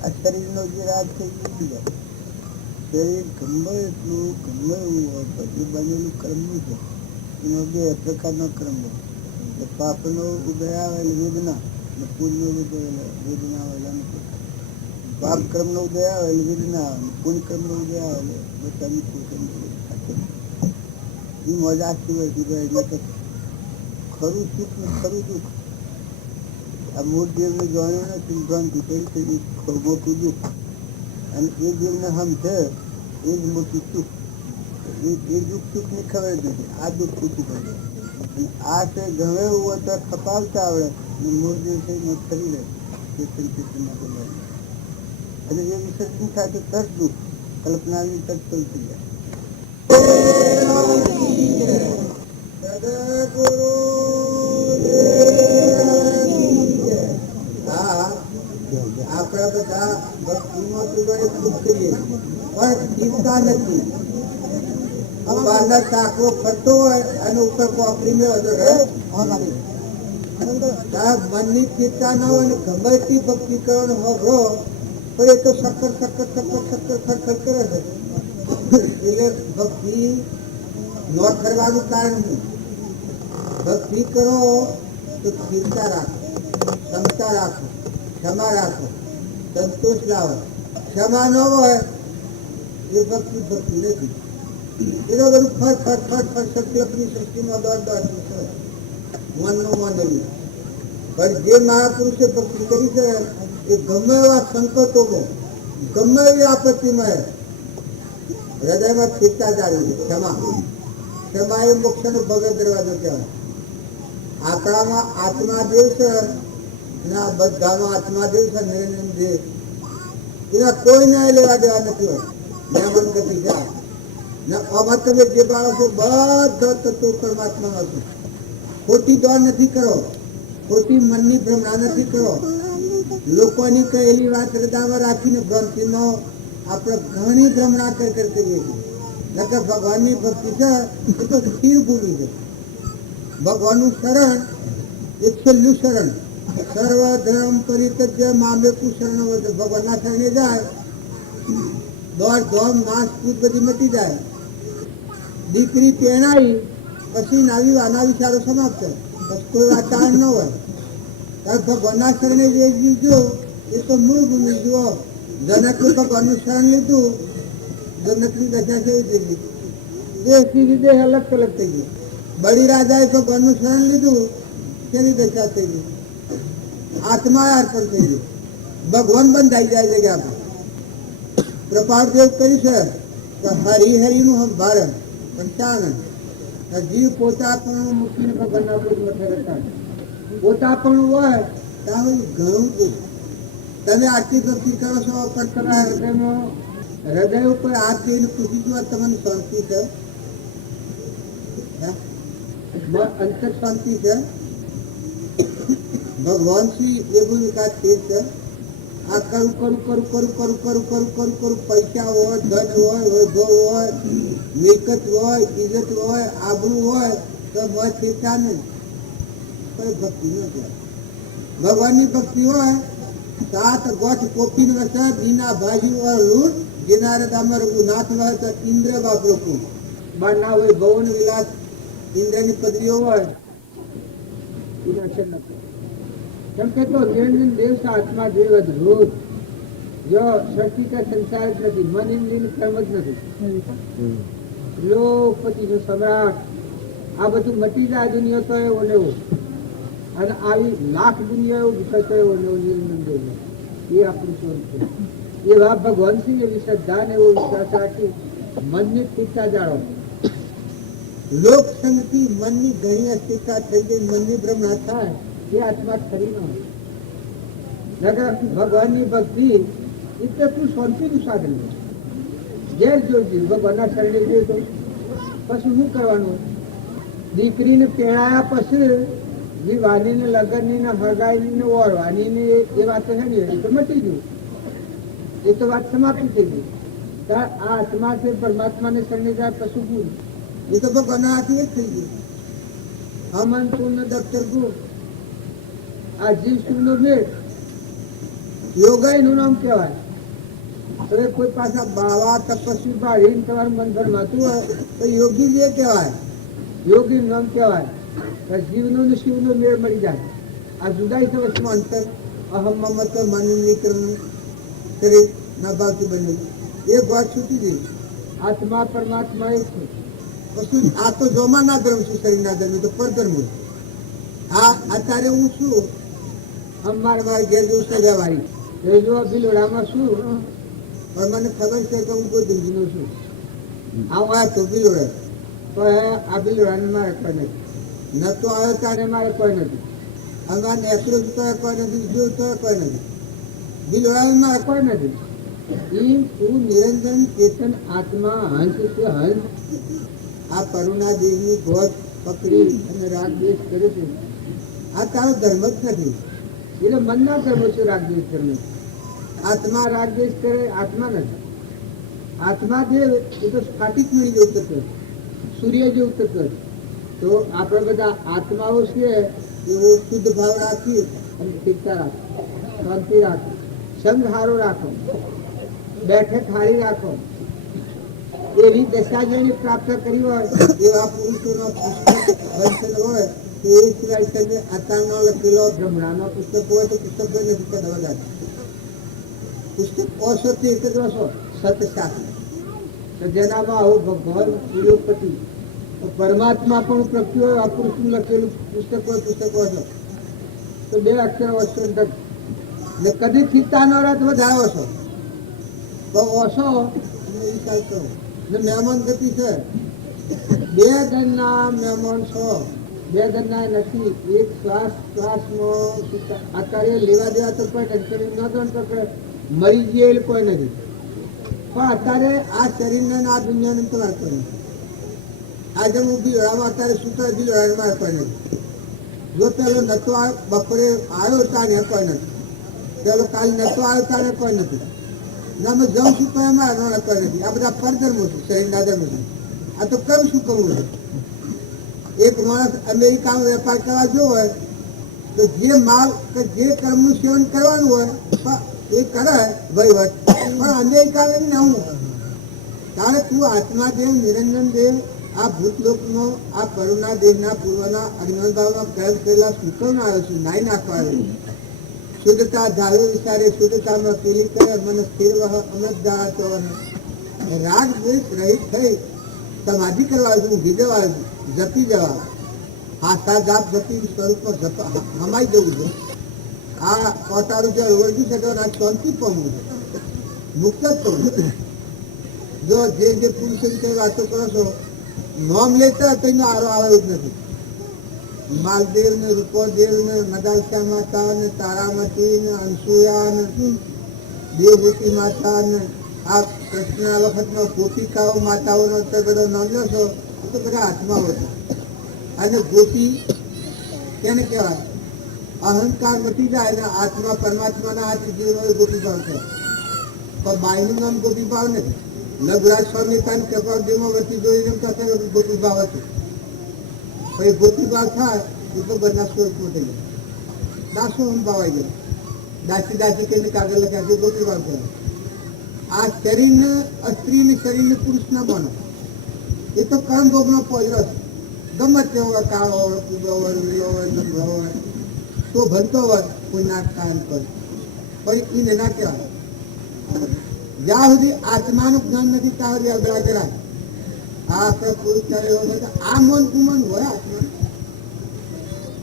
આ શરીરનો જે રાગ છે એ ઉડી જાય શરીર ગમે એટલું ગમે એવું હોય બધું બનેલું કર્મનું છે એનો બે પ્રકારનો કર્મ હોય પાપનો ઉદય આવેલ વેદના અને પુણ્યનો ઉદય વેદના આવેલ અનુકૂળ પાપ કર્મનો ઉદય આવેલ વેદના પુણ્ય કર્મનો ઉદય આવેલ બધા અનુકૂળ એ મજા સિવાય જુદા એટલે ખરું સુખ ને ખરું દુઃખ આ મૂળ દેવને જાણ્યો નથી ભ્રાંતિ કરી મોટું દુઃખ અને એ દેવને સમજે એ જ મોટું સુખ એ દુઃખ સુખની ખબર નથી આ દુઃખ પૂછું પડે અને આ છે ગમે એવું હોય તો ખપાવતા આવડે અને મૂળ દેવ છે ન ખરી રહે અને એ વિસર્જન થાય તો તરત દુઃખ કલ્પનાની તરત થઈ જાય આપણા બધા ભક્તિમાં ખૂબ કરીએ પણ ચિંતા નથી ટાંકો ફરતો હોય અને ઉપર કોપરી મનની ચિંતા ના હોય ને ગમે તે ભક્તિ કરવાનો હોભરો પણ એ તો સક્કર ખર કરે છે એટલે ભક્તિ ન કરવાનું કારણ નહીં ભક્તિ કરો તો ચિંતા રાખો ક્ષમતા રાખો ક્ષમા રાખો સંતોષ લાવો ક્ષમા ન હોય એ ભક્તિ નથી એનો બધું ફટ સત્યની સૃષ્ટિમાં દોડ મનનું મન એવું પણ જે મહાપુરુષે ભક્તિ કરી છે એ ગમે એવા સંકટોમાં ગમે એવી આપત્તિમાં હૃદયમાં ચિંતા જાળવી ક્ષમા એ મોક્ષનો ભવ્ય દરવાજો કહેવાય આપણામાં આત્માદેવ છે અને આ બધામાં આત્માદેવ છે નિરંજન દેવ એના કોઈ ન્યાય લેવા દેવા નથી હોય નિયમન ગતિ જાય આમાં તમે જે બાળકો બધા તત્વો પરમાત્મા છો ખોટી દોડ નથી કરો ખોટી મનની ભ્રમણા નથી કરો લોકોની કહેલી વાત હૃદયમાં રાખીને ભ્રાંતિનો આપણે ઘણી ભ્રમણા કરીએ છીએ નકર ભગવાનની ભક્તિ છે એ તો સ્થિર ભૂલી છે ભગવાનનું શરણ એ છેલ્લું શરણ સર્વ ધર્મ પરિત્યજ્ય મામેકુ શરણ ભગવાનના શરણે જાય દોડ ધોમ નાશ કૂદ બધી મટી જાય દીકરી પહેણાઈ પછી આના વિચારો સમાપ્ત પછી કોઈ વાતાવરણ ન હોય ત્યારે ભગવાનના શરણે જે જીવજો એ તો મૂળ ભૂમિ જુઓ જનકે ભગવાનનું શરણ લીધું જનકની દશા કેવી થઈ ગઈ દેશની રીતે અલગ થઈ ગઈ બળી રાજાએ ભગવાનનું શરણ લીધું તેની દશા થઈ ગઈ આત્મા અર્પણ થઈ ગઈ ભગવાન બંધાઈ જાય છે કે આપણે પ્રપાદેવ કરી છે કે હરિહરિનું હમ ભારત પણ ચારણ જીવ પોતાપણું મૂકીને ભગવાનના કરતા પોતાપણું હોય ત્યાં ઘણું દુઃખ તમે આટલી ભક્તિ કરો છો પણ તમારા હૃદયમાં હૃદય ઉપર હાથ દઈને પૂછી જુઓ તમને શાંતિ છે અંતર શાંતિ છે ભગવાન શ્રી એવું વિકાસ છે આ કરું પૈસા હોય ધન હોય વૈભવ હોય મિલકત હોય ઇજ્જત હોય આબરૂ હોય તો મોજ ચિંતા નહીં કોઈ ભક્તિ ન કહેવાય ભગવાનની ભક્તિ હોય સાત ગોઠ કોપી વસા દીના ભાજી હોય લૂટ ગિનારે દામર નાથ હોય તો ઇન્દ્ર બાપ લોકો બારના હોય ભવન વિલાસ ઇન્દ્રની પદવીઓ હોય કેમ કે તો નિરંજન દેવ આત્મા દેવ અદભુત જો શક્તિ का संसार જ નથી મન ઇન્દ્રિયનું કર્મ જ નથી લોક પછી સમ્રાટ આ બધું મટી જાય દુનિયા તો એવો લેવો અને આવી લાખ દુનિયાઓ વિકસાય એવો નિરંજન દેવ એ આપણું સ્વરૂપ છે. એવા ભગવાન સિંહ એવી શ્રદ્ધા ને એવો વિશ્વાસ રાખી મનની સ્થિરતા જાળવો. લોક સંગથી મનની ઘણી અસ્થિરતા થઈ ગઈ, મનની ભ્રમણા થાય એ આત્મા ખરી ન હોય. ભગવાનની ભક્તિ એટલે તું શાંતિનું સાધન છે. ઘેર જોઈતી ભગવાનના શરણે જોઈ તો પછી શું કરવાનું? દીકરીને પહેણાયા પછી વિવાહની લગ્નની ને હગાઈની ને ઓરવાની ને એ વાત છે ને એ તો મટી ગયું, એ તો વાત સમાપ્તિ થઈ ગઈ. આ આત્મા છે પરમાત્માને શરણે જાય પછી ભૂલ એ તો ભગવાનના હાથે જ થઈ ગયું. હમન તું દફતર ગુ આ જીવ સુનો મેળ યોગા નું નામ કહેવાય. હવે કોઈ પાછા બાવા તપસ્વી ભાડીને તમારું મન ભરમાતું હોય તો યોગી જે કહેવાય, યોગી નું નામ કહેવાય. જીવનો ને શિવનો મેળ મળી જાય. આ જુદાઈ છે વસ્તુમાં અંતર. અહમ મમત્વ માનવીકરણ શરીર ના ભાવથી બનેલું એક વાત છૂટી ગઈ. આત્મા પરમાત્મા એક છે. વસ્તુ આ તો જોમાં ના ધર્મ છું, શરીર ના ધર્મ તો પરધર્મ. આ અત્યારે હું છું મારે ઘેર જવું છે વ્યવહારિક જો બિલોડામાં શું પણ મને ખબર છે કે હું કોઈ દિલજીનો છું. આવું આ તો બિલોડા તો આ બિલોડાને મારે કોઈ નથી. ન તો આવ્યો તારે મારે કોઈ નથી. અમારે નેકળો તો કોઈ નથી, જો તો કોઈ નથી, બિલોડા મારે કોઈ નથી. ઈ તું નિરંજન ચેતન આત્મા હંસ છે. હંસ આ કરુણા દેવની ગોદ પકડી અને રાગ દ્વેષ કરે છે. આ તારો ધર્મ જ નથી. એટલે મનના ધર્મો છે રાગ દ્વેષ ધર્મ. આત્મા રાગ દ્વેષ કરે આત્મા નથી. આત્મા જે એ તો સ્ફાટિક મળી જેવું તત્વ, સૂર્ય જેવું તત્વ. તો આપણે બધા આત્માઓ છે એવો શુદ્ધ ભાવ રાખી અને સ્થિરતા રાખો, શાંતિ રાખો, સંગ હારો રાખો, બેઠક હારી રાખો. એવી દશા જેને પ્રાપ્ત કરી હોય એવા પુરુષોનો પુસ્તક વંચન હોય તો એ સિવાય તમે આતાનો લખેલો બ્રહ્મણાનો પુસ્તક હોય તો પુસ્તક હોય નથી બધા પુસ્તક અસત્ય એક જ વસો સતશાસ્ત્ર. તો જેનામાં આવું ભગવાન વિલોપતિ પરમાત્મા પણ પ્રગટ્યું હોય, આ પુરુષનું લખેલું પુસ્તક હોય તો 2 અક્ષર વસ્તુ ને કદી ખીતા ન રહે તો વધારે વસો તો ઓછો વિચાર કરો ને મહેમાન ગતિ છે. 2 ગણના મહેમાન છો, 2 ગણના નથી. એક શ્વાસમાં અત્યારે લેવા દેવા તો કોઈ ટંકરી ન દો તો મરી ગયેલ કોઈ નથી. પણ અત્યારે આ શરીરને આ દુનિયાને તો વાત કરી. આજે હું બિલોડામાં અત્યારે સુતા બિલોડામાં કોઈ નથી. જો પેલો નતો બપોરે આવ્યો તારે કોઈ નથી, પેલો કાલે નતો આવ્યો તારે કોઈ નથી. ના અમે જઉં છું તો એમાં કોઈ નથી. આ બધા પરધર્મો છે, શરીરના ધર્મો છે. આ તો કરું શું કરવું છે? એક માણસ અમેરિકામાં વેપાર કરવા જો હોય તો જે માલ કે જે કર્મનું સેવન કરવાનું હોય એ કરે વહીવટ, પણ અમેરિકા ને હું તારે તું આત્માદેવ નિરંજન દેવ આ ભૂતલોકનો આ કરુણા દેવના પૂર્વના અજ્ઞાનભાવમાં કર્મ કરેલા સુકવનો આવ્યો છું, નાઈ નાખવા આવ્યો. શુદ્ધતા ધારો વિચારે શુદ્ધતામાં પીલી કરે મને સ્થિર વહ અમૃત ધારા તો રાગ દ્વેષ રહિત થઈ સમાધિ કરવા છું, ઊંઘી જવા, જપી જવા, હાથા જાપ જપી સ્વરૂપમાં હમાઈ જવું છે. આ પોતાનું જે ઓળખ્યું છે તો આ શાંતિ પામવું છે, મુક્ત જ થવું છે. જો જે પુરુષોની વાતો કરો છો નોમ લેતા તો એનો આરો આવે જ નથી. માલદેવ ને રૂપોદેવ ને મદાલસા માતા ને તારામતી ને અનસુયા ને દેવભૂતિ માતા ને આ કૃષ્ણ વખતમાં ગોપિકાઓ માતાઓનો તો બધો નામ લો છો તો બધા આત્માઓ છે. અને ગોપી તેને કહેવાય અહંકાર મટી જાય ને આત્મા પરમાત્માના હાથે જીવનો ગોપીભાવ છે. પણ બાયનું નામ ગોપીભાવ નથી. લઘુરાજ સ્વામી કાન કૃપાદેવમાં વર્તી જોઈને ગોપીભાવ હતું. પછી ગોપીભાવ થાય તો બધા સ્વરૂપમાં થઈ ગયા. દાસો ભાવાઈ ગયા. દાસી કહીને કાગળ લખ્યા છે ગોપીભાવ કહેવાય. આ શરીરને સ્ત્રીને શરીરને પુરુષ ના બનો એ તો કર્મ ભોગનો પોજરો છે. ગમે તે હોય, કાળો હોય, કૂદો હોય, લીલો હોય, લંબો હોય, તો ભણતો હોય કોઈ ના કામ કરે પણ એને ના કહેવાય. જ્યાં સુધી આત્માનું જ્ઞાન નથી ત્યાં સુધી અગડા કરાય. આ આપણે પુરુષ આ મન કુમન હોય આત્મા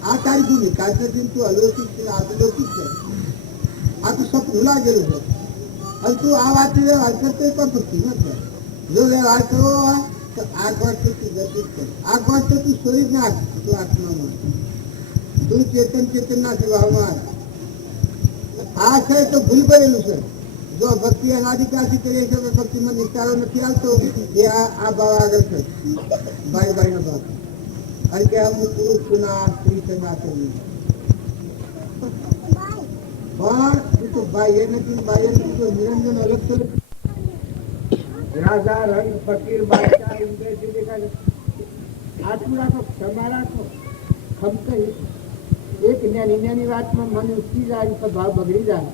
આ તારી ભૂમિકા નથી, તું અલૌકિક છે, આ તો લૌકિક છે, આ તો સપનું લાગેલું છે. અને તું આ વાત વ્યવહાર કરતો પણ ભક્તિ ન થાય. જો વ્યવહાર કરવો હોય તો આ ગોઠ તું ગતિ કર, આ ગોઠ તો તું છોડી જ નાખ. તું આત્મામાં તું ચેતન ના સ્વભાવમાં આ છે તો ભૂલ કરેલું છે. જો ભક્તિ અનાધિકારથી કરીએ છે, ભક્તિમાં નિકારો નથી આવતો, એ આ ભાવ આગળ છે, બારી નો ભાવ. અને કે હું પુરુષ છું ના સ્ત્રી છે ના કરવી, પણ તું તો બાહ્ય નથી, બાહ્ય નથી તો નિરંજન અલગ તો રાજા રંગ ફકીર બાદશાહ ઇન્દ્રજી દેખાય. આટલું રાખો, ક્ષમા રાખો, ખમકઈ એક નાની વાતમાં મન ઉઠી જાય, ભાવ બગડી જાય,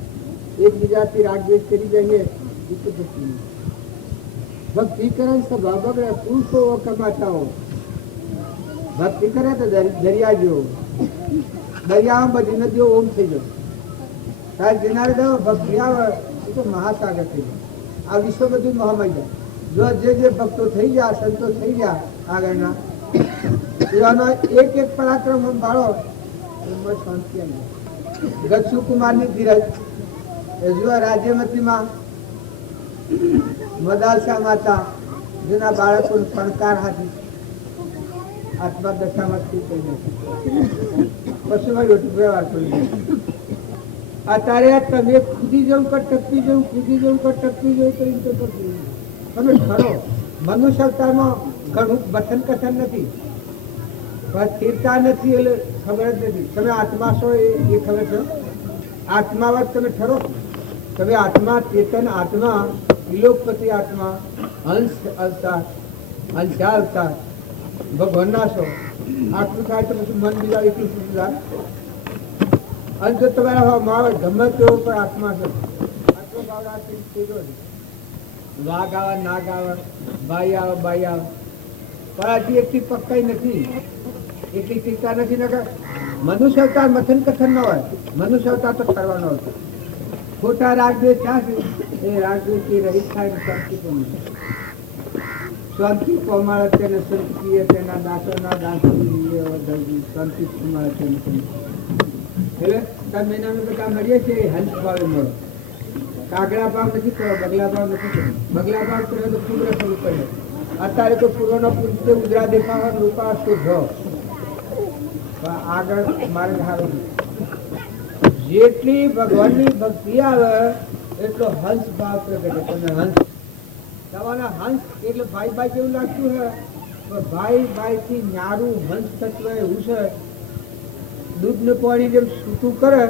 એકબીજાથી રાગદ્વેષ કરી જઈએ, ભક્તિ કરે સ્વભાવ બગડે. પુરુષો કમાતા હો, ભક્તિ કરે તો દરિયા જેવો, દરિયામાં બધી નદીઓ ઓમ થઈ જાય. તારે જેનારે ભક્તિ આવે એ તો મહાસાગર થઈ જાય. આ વિશ્વ બધું મહામય જાય. જો જે ભક્તો થઈ ગયા, સંતો થઈ ગયા આગળના, એવાનો એક પરાક્રમ બાળો એમાં શાંતિ આવી. ગચ્છુ કુમારની ધીરજ જો રાજ્યમતીમાં મદાલસા માતા જેના બાળકો ફણકાર હાથી આત્મા દશામાં સ્થિત થઈ જાય, પછી વ્યવહાર કરી. અત્યારે તમે ખુદી જવું કે ટપકી જવું, ખુદી જવું કે ટપકી જવું કરીને તો તમે ખરો. મનુષ્ય અવતારમાં ઘણું બથન કથન નથી, પણ સ્થિરતા નથી એટલે ખબર જ નથી. તમે આત્મા છો એ ખબર છે. આત્માવત તમે ઠરો. તમે આત્મા ચેતન આત્મા, વિલોકપતિ આત્મા, હંસ અવતાર, હંસ્યા અવતાર, ભગવાનના છો. આટલું થાય તો પછી મન બીજા એટલું સુધાર. અને જો તમારા માવે ગમે તેવો પણ આત્મા છે, આટલો ભાવ રાખી વાઘ આવે નાગ આવે, ભાઈ આવે બાઈ આવે, પણ હજી એટલી પક્કાઈ નથી, એટલી ચિંતા નથી. ને મનુષ્ય અવતાર મથન કથન ન હોય, મનુષ્ય અવતાર તો કરવાનો હતો. ખોટા રાગદ્વેષ ક્યાં છે? એ રાગદ્વેષથી રહિત થાય ને શાંતિ પણ શાંતિ પમાડે તેને સંત તેના દાસોના દાસી શાંતિ પમાડે તેને. એટલે 3 મહિનામાં બધા મળીએ છીએ, હંસ ભાવે મળો. કાગડા ભાવ નથી કરો, બગલા ભાવ નથી કરો. બગલા ભાવ કરે તો પૂર્વ શરૂ કરે. અત્યારે તો પૂર્વનો પૂરતે ઉજરા દેખાવા રૂપા શોધો, આગળ મારે સારું. જેટલી ભગવાનની ભક્તિ આવે એટલો હંસ ભાવ પ્રગટે. તમે હંસ તમારા હંસ એટલે ભાઈ જેવું લાગતું હોય, ભાઈ થી ન્યારું હંસ તત્વ એવું છે. દૂધ ને પાણી જેમ છૂટું કરે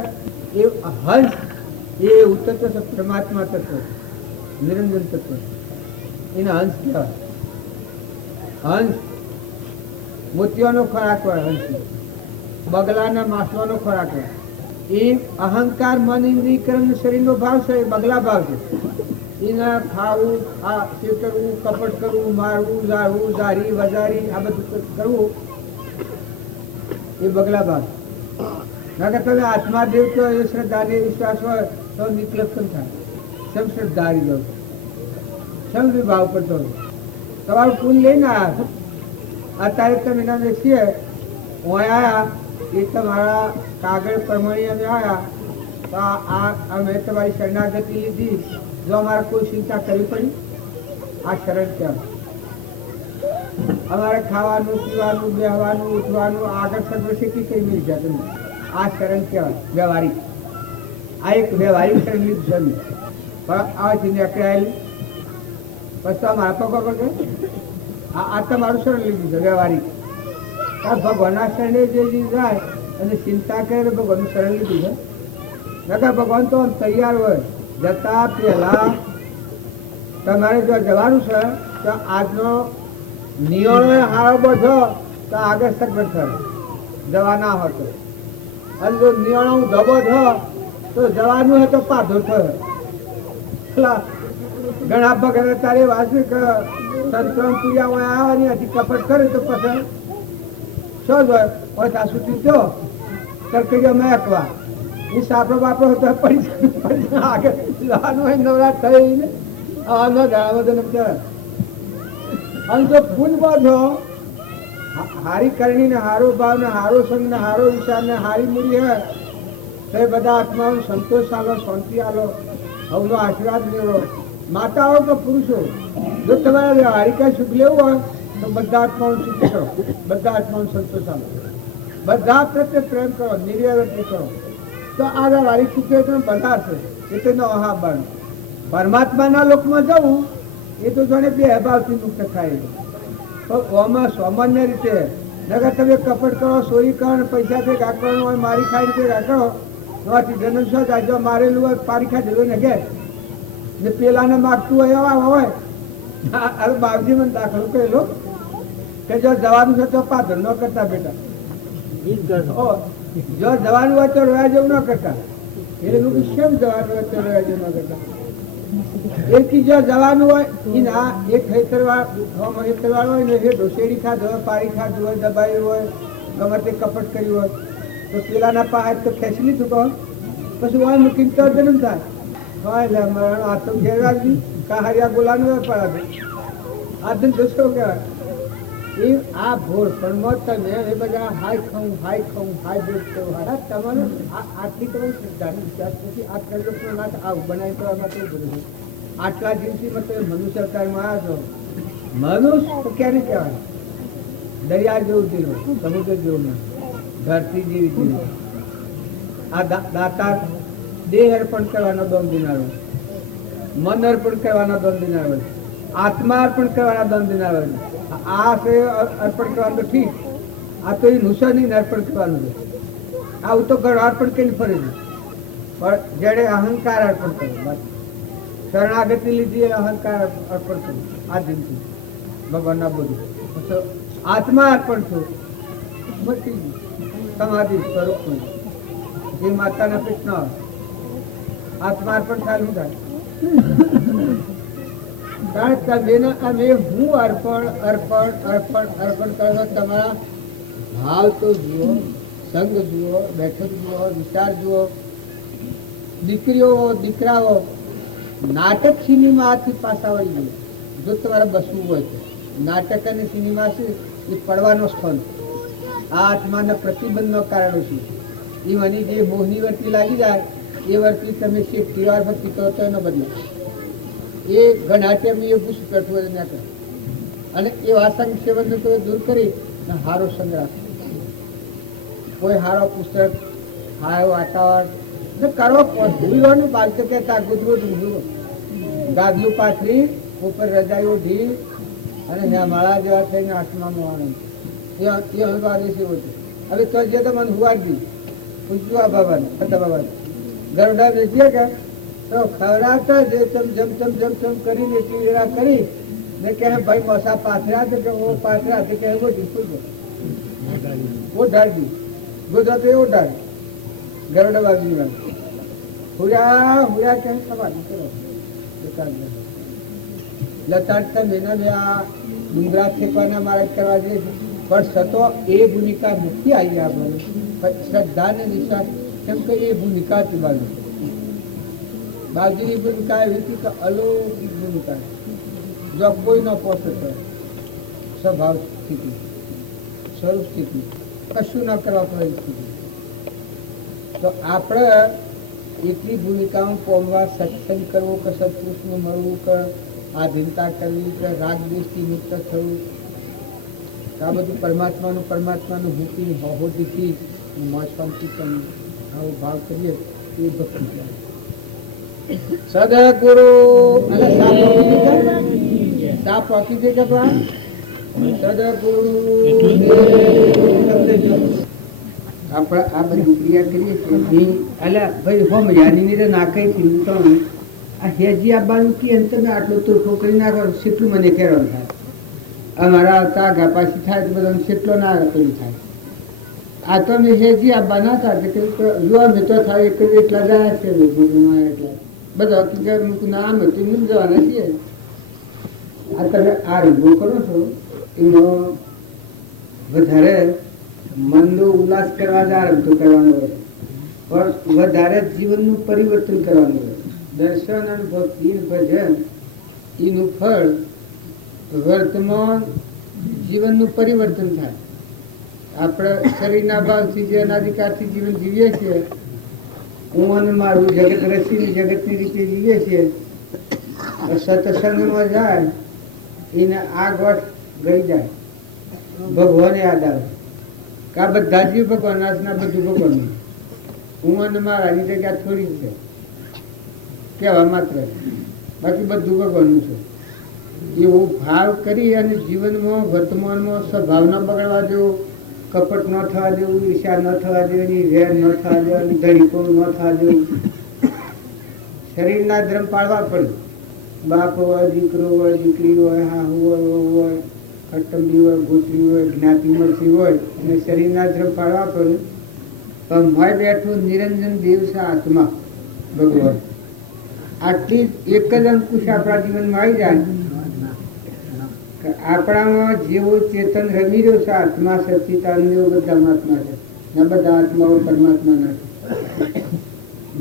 એ હંસ, એ એવું તત્વ છે, પરમાત્મા તત્વ, નિરંજન તત્વ, એને હંસ કહેવાય. હંસ મોતિયાનો ખોરાક હોય, હંસ બગલાના માસવાનો ખોરાક હોય. એ અહંકાર મન ઇન્દ્રિય કર્મ શરીરનો ભાવ છે, એ બગલા ભાવ છે. એને ખાવું, આ છેતરવું, કપટ કરવું, મારવું, ઝાડવું, ઝારી વજારી આ બધું કરવું એ બગલા ભાવ. નકર તમે આત્મા દેવ તો એ શ્રદ્ધા ને વિશ્વાસ હોય તો નિકલક્ષણ થાય. સમ શ્રદ્ધા આવી જાવ, સમ વિભાવ કરતો તમારું પુલ લઈને આવ્યા. અત્યારે તમે એના બેસીએ આવ્યા એ તમારા કાગળ પ્રમાણે અમે આવ્યા તો અમે તમારી શરણાગતિ લીધી. જો અમારે કોઈ ચિંતા કરવી પડી, આ શરણ કહેવાય. અમારે ખાવાનું, પીવાનું, બેહવાનું, ઉઠવાનું આગળ સર્વશેથી કઈ મિલ જતું નહીં. આ શરણ કહેવાય વ્યવહારિક. આ એક વ્યવહારિક શરણ લીધું છે. પણ આ ચીને કહેવાયેલી પછી તો અમારા પગો પગે આ તમારું શરણ લીધું છે વ્યવહારિક. આ ભગવાનના શરણે જે જાય અને ચિંતા કરે તો ભગવાનનું શરણ લીધું છે. નકર ભગવાન તો તૈયાર હોય. જતા પહેલા તમારે જો જવાનું છે તો આજનો નિયણો હારો બધો તો આગળ સગવડ થાય, જવા ના હતો. અને જો નિયણો ધબો થયો તો જવાનું હોય તો પાધો થયો. ઘણા ભગત તારે વાંચ્યું કે સંતરામ પૂજા હોય આવવાની હતી, કપટ કરે તો પછી શું જ હોય સાસુ થયો તરકે મેકવા એ સાપડો બાપડો હતો પડી આગળ જવાનું હોય નવરાત થઈને આનો ગાળામાં અને જો ફૂલ બાંધો હારી કરણી ને હારો ભાવ ને હારો સંગ ને હારો વિચાર ને હારી મૂડી હે તો એ બધા આત્માઓને સંતોષ આલો, શાંતિ આલો, હવનો આશીર્વાદ લેવો. માતાઓ કે પુરુષો, જો તમારે હારિકા સુખ લેવું હોય તો બધા આત્માઓને સુખ કરો, બધા આત્માઓને સંતોષ આલો, બધા પ્રત્યે પ્રેમ કરો, નિર્વ્યવૃત્તિ કરો, તો આગળ વાળી સુખે તમે બંધાશે. એ તો હા બન પરમાત્માના લોકમાં જવું એ તો જાણે બે અભાવથી મુક્ત થાય. પણ ઓમાં સામાન્ય રીતે નગર તમે કપટ કરો, ચોરી કરો, પૈસા કંઈક આકરણો હોય, મારી ખાઈ કંઈક આકરો એમાંથી જન્મ છો જાય, મારેલું હોય પારી ખાઈ દેવું ને ઘેર ને પેલાને માગતું હોય એવા હોય. અરે બાપજી મને દાખલો કહેલો કે જો જવાનું છે તો પાદર ન કરતા બેટા, જો જવાનું હોય તો રોયા જેવું ન કરતા. એટલે લોકો કેમ જવાનું હોય તો રોયા જેવું ન કરતા? એથી જો જવાનું હોય એ ના એક હેતરવાળો હોય ને એ ઢોસેડી ખાધો હોય, પારી ખાધું હોય, દબાયું હોય, ગમે તે કપટ કર્યું હોય તો પેલાના પાસે તો ખેંચી લીધું કહો, પછી હોય મૂકીને તો જન્મ થાય. હા એટલે મરણ આ તો ઘેર રાખી કાહરિયા બોલાનું વેપાર આપે આ ધંધો શું કહેવાય? એ આ ભોર પણ તમે એ બધા હાય ખાઉં હાય બ્રેક કરો, તમારે આટલી તમે શ્રદ્ધાની વિચાર પછી આ ત્રણ નાથ આવું બનાવી તો આમાં કેવું બધું છે. આટલા દિવસથી તમે મનુષ્ય અવતારમાં આવ્યા છો. મનુષ્ય તો ક્યારે કહેવાય? દરિયા જેવું દિલ હોય, સમુદ્ર જેવું નહીં, ધરતી જેવી દિલ હોય. આ દાતા દેહ અર્પણ કરવાનો દમ દિનાર હોય, મન અર્પણ કરવાનો દમ દિનાર હોય, આત્મા અર્પણ કરવાના દમ દિનાર હોય. આ છે અર્પણ કરવાનું તો ઠીક, આ તો એ નુસરની અર્પણ કરવાનું છે. આવું તો ઘર અર્પણ કરીને ફરે છે. પણ જયારે અહંકાર અર્પણ કરો, શરણાગતિ લીધી એ અહંકાર અર્પણ કરો આ દિનથી ભગવાનના બોલી. આત્મા અર્પણ છો મટી સમાધિ સ્વરૂપ જે માતાના પેટ ન હોય આત્મા અર્પણ ચાલુ થાય. કારણ કે અમે હું અર્પણ અર્પણ અર્પણ અર્પણ કરવા તમારા ભાવ તો જુઓ, સંગ જુઓ, બેઠક જુઓ, વિચાર જુઓ. દીકરીઓ દીકરાઓ નાટક સિનેમાથી પાછા વળી ગયું. જો તમારે બસવું હોય તો નાટક અને સિનેમા છે એ પડવાનો સ્થળ. આ આત્માના પ્રતિબંધનો કારણો છે. એ મને જે મોહની વર્તી લાગી જાય એ વર્તી તમે શેઠ તિવાર ભક્તિ કરો તો એનો બદલે એ ઘણાટેમી એ ભૂસ કરતું ના કરે. અને એ વાસંગ સેવનને તો દૂર કરી હારો સંગ્રહ, કોઈ હારો પુસ્તક, હારો વાતાવરણ કરો. ભૂલવાનું બાળકો કહેતા ગુદગુદ ભૂલો, ગાદલું પાથરી ઉપર રજાઈઓ ઢીલ અને માળા જેવા થઈને આત્માનો આનંદ એ અનુવાદેશ એવો છે. હવે તો જે તો મને હુવાડી પૂછ્યું આ બાબાને હતા બાબાને ગરડા વેચીએ કે તો ખવડાવતા જ જમ કરીને એટલી વેળા કરી ને કે ભાઈ મસા પાથર્યા છે કે ઓ પાથર્યા છે કે એવો ઢીકું ઓ ઢાળી ગુજરાત એવો ઢાળ ગરડા બાજુની વાત હુયા કે સવાલ લતાડતા મેના બે આ ડુંગરા ફેંકવાના મારા કરવા દે છે. પણ સતો એ ભૂમિકા મૂકી આવી આપણને શ્રદ્ધા ને વિશ્વાસ કેમ કે એ ભૂમિકા હતી બાજુની ભૂમિકા એવી હતી કે અલૌકિક ભૂમિકા જો કોઈ ન પહોંચે તો સ્વભાવ સ્થિતિ, સ્વરૂપ સ્થિતિ, કશું ન કરવા પડે સ્થિતિ. તો આપણે એટલી ભૂમિકામાં પોમવા સત્સંગ કરવો કે સત્પુરુષનું મળવું કે આધીનતા કરવી કે રાગ દ્વેષથી મુક્ત થવું, આ બધું પરમાત્માનું ભૂકી હોદીથી મોજપંથી કરવું, આવો ભાવ કરીએ એ ભક્તિ. સદગુરુ સાપ વાકી દે કે સદગુરુ આપણે આ બધી ક્રિયા કરીએ છીએ. એટલે ભાઈ હોમ યાની નાખાઈ હતી તો આ હેજી આવવાનું કે તમે આટલું તોફો કરી નાખો કેટલું મને કહેવાનું થાય. અમારા આવતા ગાપાસી થાય તો બધા કેટલો ના પેલું થાય. આ તો મેં હેજી આવવાના હતા જોવા મેં તો થાય એટલા જાય છે એટલા બધા આમ હતું જવાના છીએ. આ તમે આ રંગો કરો છો એનો વધારે મનનો ઉલ્લાસ કરવા જ આરંભ કરવાનો હોય, પણ વધારે જીવનનું પરિવર્તન કરવાનું હોય. દર્શન અને ભક્તિ ભજન એનું ફળ વર્તમાન જીવનનું પરિવર્તન થાય. આપણે શરીરના ભાવથી જે અનાધિકારથી જીવન જીવીએ છીએ, હું અને મારું જગત રસીની જગતની રીતે જીવીએ છીએ, સત્સંગમાં જાય એને આ ગોઠ ગઈ જાય, ભગવાન યાદ આવે કે આ બધા જીવ ભગવાન ના બધું ભગવાનનું, હું અને મારાની જગ્યા થોડી છે કહેવા માત્ર, બાકી બધું ભગવાનનું છે. એવો ભાવ કરી અને જીવનમાં વર્તમાનમાં સ્વભાવ ન બગડવા દેવો, કપટ ન થવા દેવું, ઈર્ષા ન થવા દેવાની, વેર ન થવા દેવાની, ધણીકો ન થવા દેવું. શરીરના ધર્મ પાળવા પડે. બાપ હોય, દીકરો હોય, દીકરી હોય, હાહુ હોય, વહુ હોય, કટંબી હોય, ગોતરી હોય, જ્ઞાતિ મળતી હોય અને શરીરના ધર્મ પાળવા પડે. પણ મોય બેઠું નિરંજન દેવ છે આત્મા ભગવાન. આટલી એક જ અંકુશ આપણા જીવનમાં આવી જાય કે આપણામાં જેવો ચેતન રમી રહ્યો છે આત્મા સચ્ચિદાનંદ, એવો બધા આત્મા છે ને બધા આત્માઓ પરમાત્મા નથી.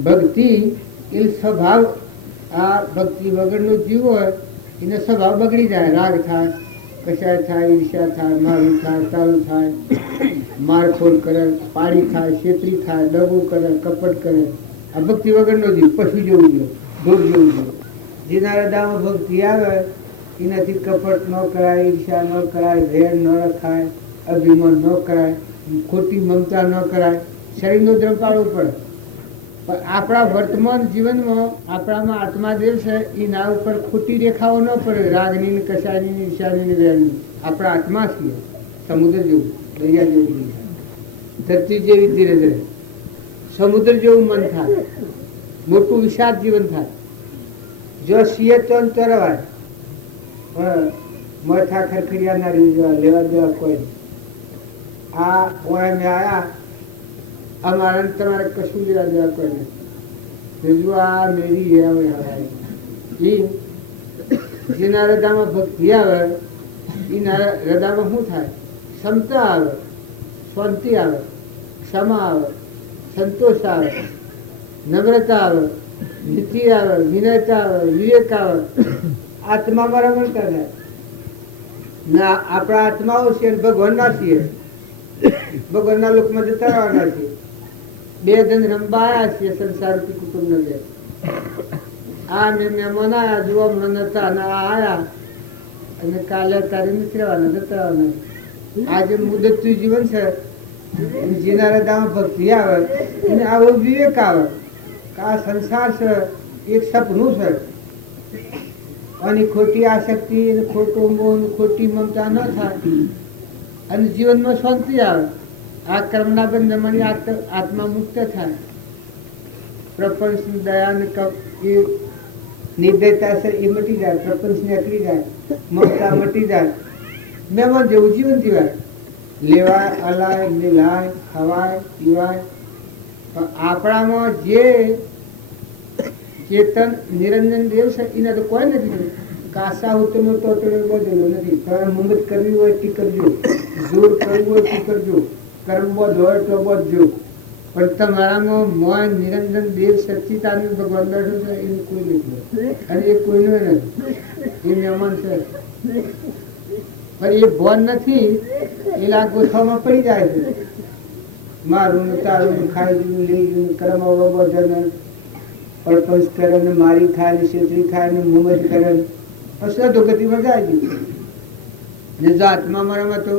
ભક્તિ એ સ્વભાવ, આ ભક્તિ વગરનો જીવ હોય એને સ્વભાવ બગડી જાય. રાગ થાય, કશાય થાય, ઈર્ષ્યા થાય, મારું થાય, તારું થાય, મારખોડ કરે, પાડી થાય, છેતરી થાય, દગો કરે, કપટ કરે. આ ભક્તિ વગરનો જીવ પશુ જેવું જીવ, ઢોર જેવું જીવ. જેના હૃદયમાં ભક્તિ આવે એનાથી કપટ ન કરાય, ઈર્ષ્યા ન કરાય, વેર ન રખાય, અભિમાન ન કરાય, ખોટી મમતા ન કરાય. શરીરનો ધર્મ પાળવો પડે. પણ આપણા વર્તમાન જીવનમાં આપણામાં આત્માદેવ છે એના ઉપર ખોટી રેખાઓ ન પડે, રાગની ને કશાની ને ઈર્ષ્યાની ને વેરની. આપણા આત્મા છીએ સમુદ્ર જેવું, દરિયા જેવું, ધરતી જેવી ધીરે ધીરે સમુદ્ર જેવું મન થાય, મોટું વિષાદ જીવન થાય. જો સિંહ તો તરવાય, પણ મઠા ખરખરિયા ના લેવા દેવા કોઈ. આ ઓય મેં આયા, અમારે તમારે કશું લેવા દેવા કોઈ નહીં. બીજું આ મેરી જેના હૃદયમાં ભક્તિ આવે એના હૃદયમાં શું થાય? ક્ષમતા આવે, શાંતિ આવે, ક્ષમા આવે, સંતોષ આવે, નમ્રતા આવે, નીતિ આવે, વિનયતા આવે, વિવેક આવે. આત્મા બરાબર કરે ના આપણા આત્માઓ છે ભગવાનના છીએ, ભગવાનના લોકમાં જતા રહેવાના છીએ. બે જણ રંબાયા છીએ સંસાર કુટુંબ ને. આ મહેમાન આયા, જોવા મને નતા, આ આયા અને કાલે તારે નથી રહેવાના, જતા રહેવાના. આ જે મુદતનું જીવન છે, જેના હૃદયમાં ભક્તિ આવે એને આવો વિવેક આવે કે આ સંસાર છે એક સપનું છે અને ખોટી આસક્તિ, ખોટો મોહ, ખોટી મમતા ન થાય અને જીવનમાં શાંતિ આવે. આ કર્મના બંધનમાંથી આત્મા મુક્ત થાય. પ્રપંચ દયા ને નિર્દયતા છે એ મટી જાય, પ્રપંચ ને અકળી જાય, મમતા મટી જાય. મહેમાન જેવું જીવન જીવાય, લેવાય, હલાય, મિલાય, ખવાય, પીવાય. પણ આપણામાં જે ચેતન નિરંજન દેવ છે એના તો કોઈ નથી. કાસા ઉતરનો ટોટલો બધેલો નથી. તમારે મુંબત કરવી હોય તે કરજો, જોર કરવું હોય તે કરજો, કર્મ બોધ હોય તો બોધજો. પણ તમારામાં મોય નિરંજન દેવ સચ્ચિદાનંદ ભગવાન બેઠો છે એનું કોઈ નથી, અને એ કોઈનો નથી. એ મહેમાન છે પણ એ ભોન નથી. એ લાખ ગોથામાં પડી જાય છે. મારું તારું ખાઈ ગયું, લઈ ગયું, કર્મ બધને અડપંચ કરે ને મારી ખાય ને છેતરી ખાય ને મુમજ કરે અસધો ગતિમાં જાય ગયું. ને જો આત્મા મારામાં તો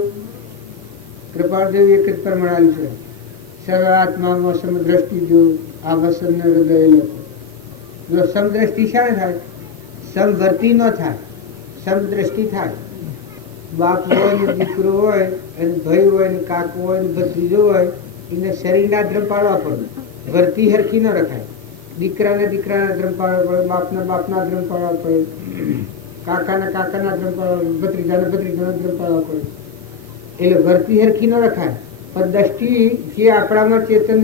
કૃપાળદેવ એક જ પ્રમાણ છે. સર્વ આત્મામાં સમદ્રષ્ટિ જો આ વસન હૃદય લખો. જો સમદ્રષ્ટિ શાને થાય? સમવર્તી ન થાય, સમદ્રષ્ટિ થાય. બાપ હોય ને દીકરો હોય અને ભાઈ હોય ને કાકો હોય ને ભત્રીજો હોય એને શરીરના ધર્મ પાડવા પડે. વર્તી હરખી ન રખાય. દીકરાને દીકરાના ધર્મ પાડવા પડે, બાપના બાપના ધર્મ પાડવા પડે, કાકાના કાકાના ધર્મ પાડવા પડે, ભત્રીજાના ભત્રીજાના ધર્મ પાડવા પડે. એટલે વર્તી હરખી ન રખાય. પણ દ્રષ્ટિ જે આપણામાં ચેતન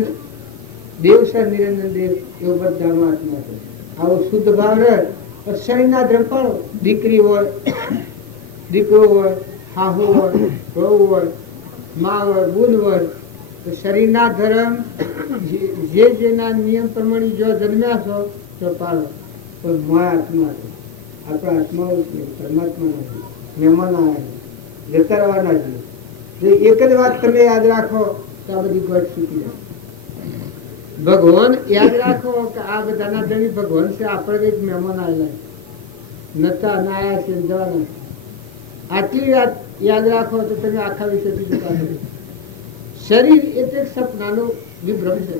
દેવ છે નિરંજન દેવ એવો બધામાં આત્મા છે. આવો શુદ્ધ ભાવ રહે તો શરીરના ધર્મ પાડો. દીકરી હોય, દીકરો હોય, હાહુ હોય, વહુ હોય, મા હોય, બુન હોય, તો શરીરના ધર્મ જે જેના નિયમ પ્રમાણે જો જન્મ્યા છો તો પાડો. પણ મોય આત્મા છે. આપણા આત્માઓ છે, પરમાત્મા નથી. મહેમાન આવ્યા જતા રહેવાના છે. એક જ વાત તમે યાદ રાખો તો આ બધી ગોઠ છૂટી જાય. ભગવાન યાદ રાખો કે આ બધાના ધણી ભગવાન છે. આપણે એક મહેમાન આવેલા નતા ના આયા છે જવાના. આટલી વાત યાદ રાખો તો તમે આખા વિષયથી જતા નથી. શરીર એ તો એક સપનાનો વિભ્રમ છે.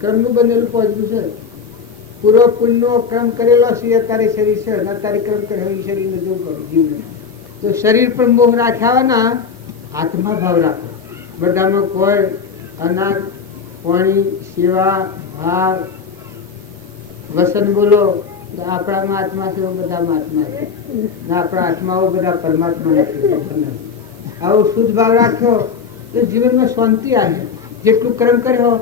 કર્મનું બનેલું પહોંચ્યું છે. પૂર્વ પુણ્યનો ક્રમ કરેલો છે અત્યારે શરીર છે, અત્યારે ક્રમ કરેલો શરીરને જો કરો જીવ તો શરીર પર મોહ રાખ્યાવાના હાથમાં ભાવ રાખો. બધામાં કોઈ અનાજ પાણી સેવા ભાવ વસન બોલો તો આપણામાં આત્મા છે બધામાં આત્મા છે, આપણા આત્માઓ બધા પરમાત્મા નથી. આવો શુદ્ધ ભાવ રાખ્યો તો જીવનમાં શાંતિ આવે. જેટલું કર્મ કર્યો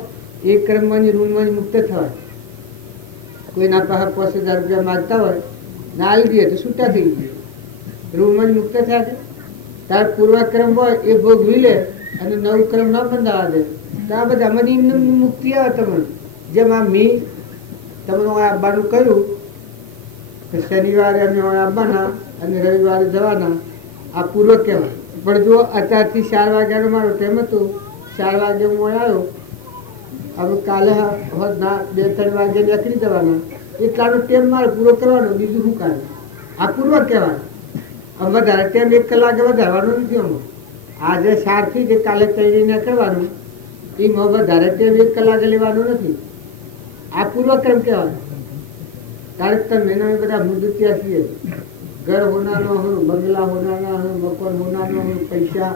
એ કર્મની ઋણમાંથી મુક્ત થવાય. કોઈના પાસે 5000 રૂપિયા માગતા હોય ના આવી દઈએ તો છૂટા થઈ ગયું, ઋણમાંથી મુક્ત થયા છે. તાર પૂર્વક્રમ હોય એ ભોગવી લે અને નવું ક્રમ ના બંધાવા દે તો આ બધા મને મુક્તિ આવે તમને. જેમ આ મેં તમને આવવાનું કહ્યું કે શનિવારે અમે આવવાના અને રવિવારે જવાના, આ પૂર્વ કહેવાય. પણ જો અત્યારથી 4 વાગ્યાનો મારો ટાઈમ હતો, 4 વાગે હું આવ્યો, હવે કાલે ના 2-3 વાગે નીકળી જવાના, એટલાનો ટાઈમ મારે પૂરો કરવાનો, બીજું શું કાઢે? આ પૂર્વ કહેવાય. વધારે ટાઈમ 1 કલાકે વધારવાનો નથી. આમાં આજે 4 થી કે કાલે 3 નીકળવાનું, એમાં વધારે ટાઈમ 1 કલાકે લેવાનો નથી. આ પૂર્વક્રમ કહેવાય. તારે તમે બધા મુદતિયા છીએ. ઘર હોનાનો હોય, બંગલા હોનાના હોય, મકાન હોનાનો હોય, પૈસા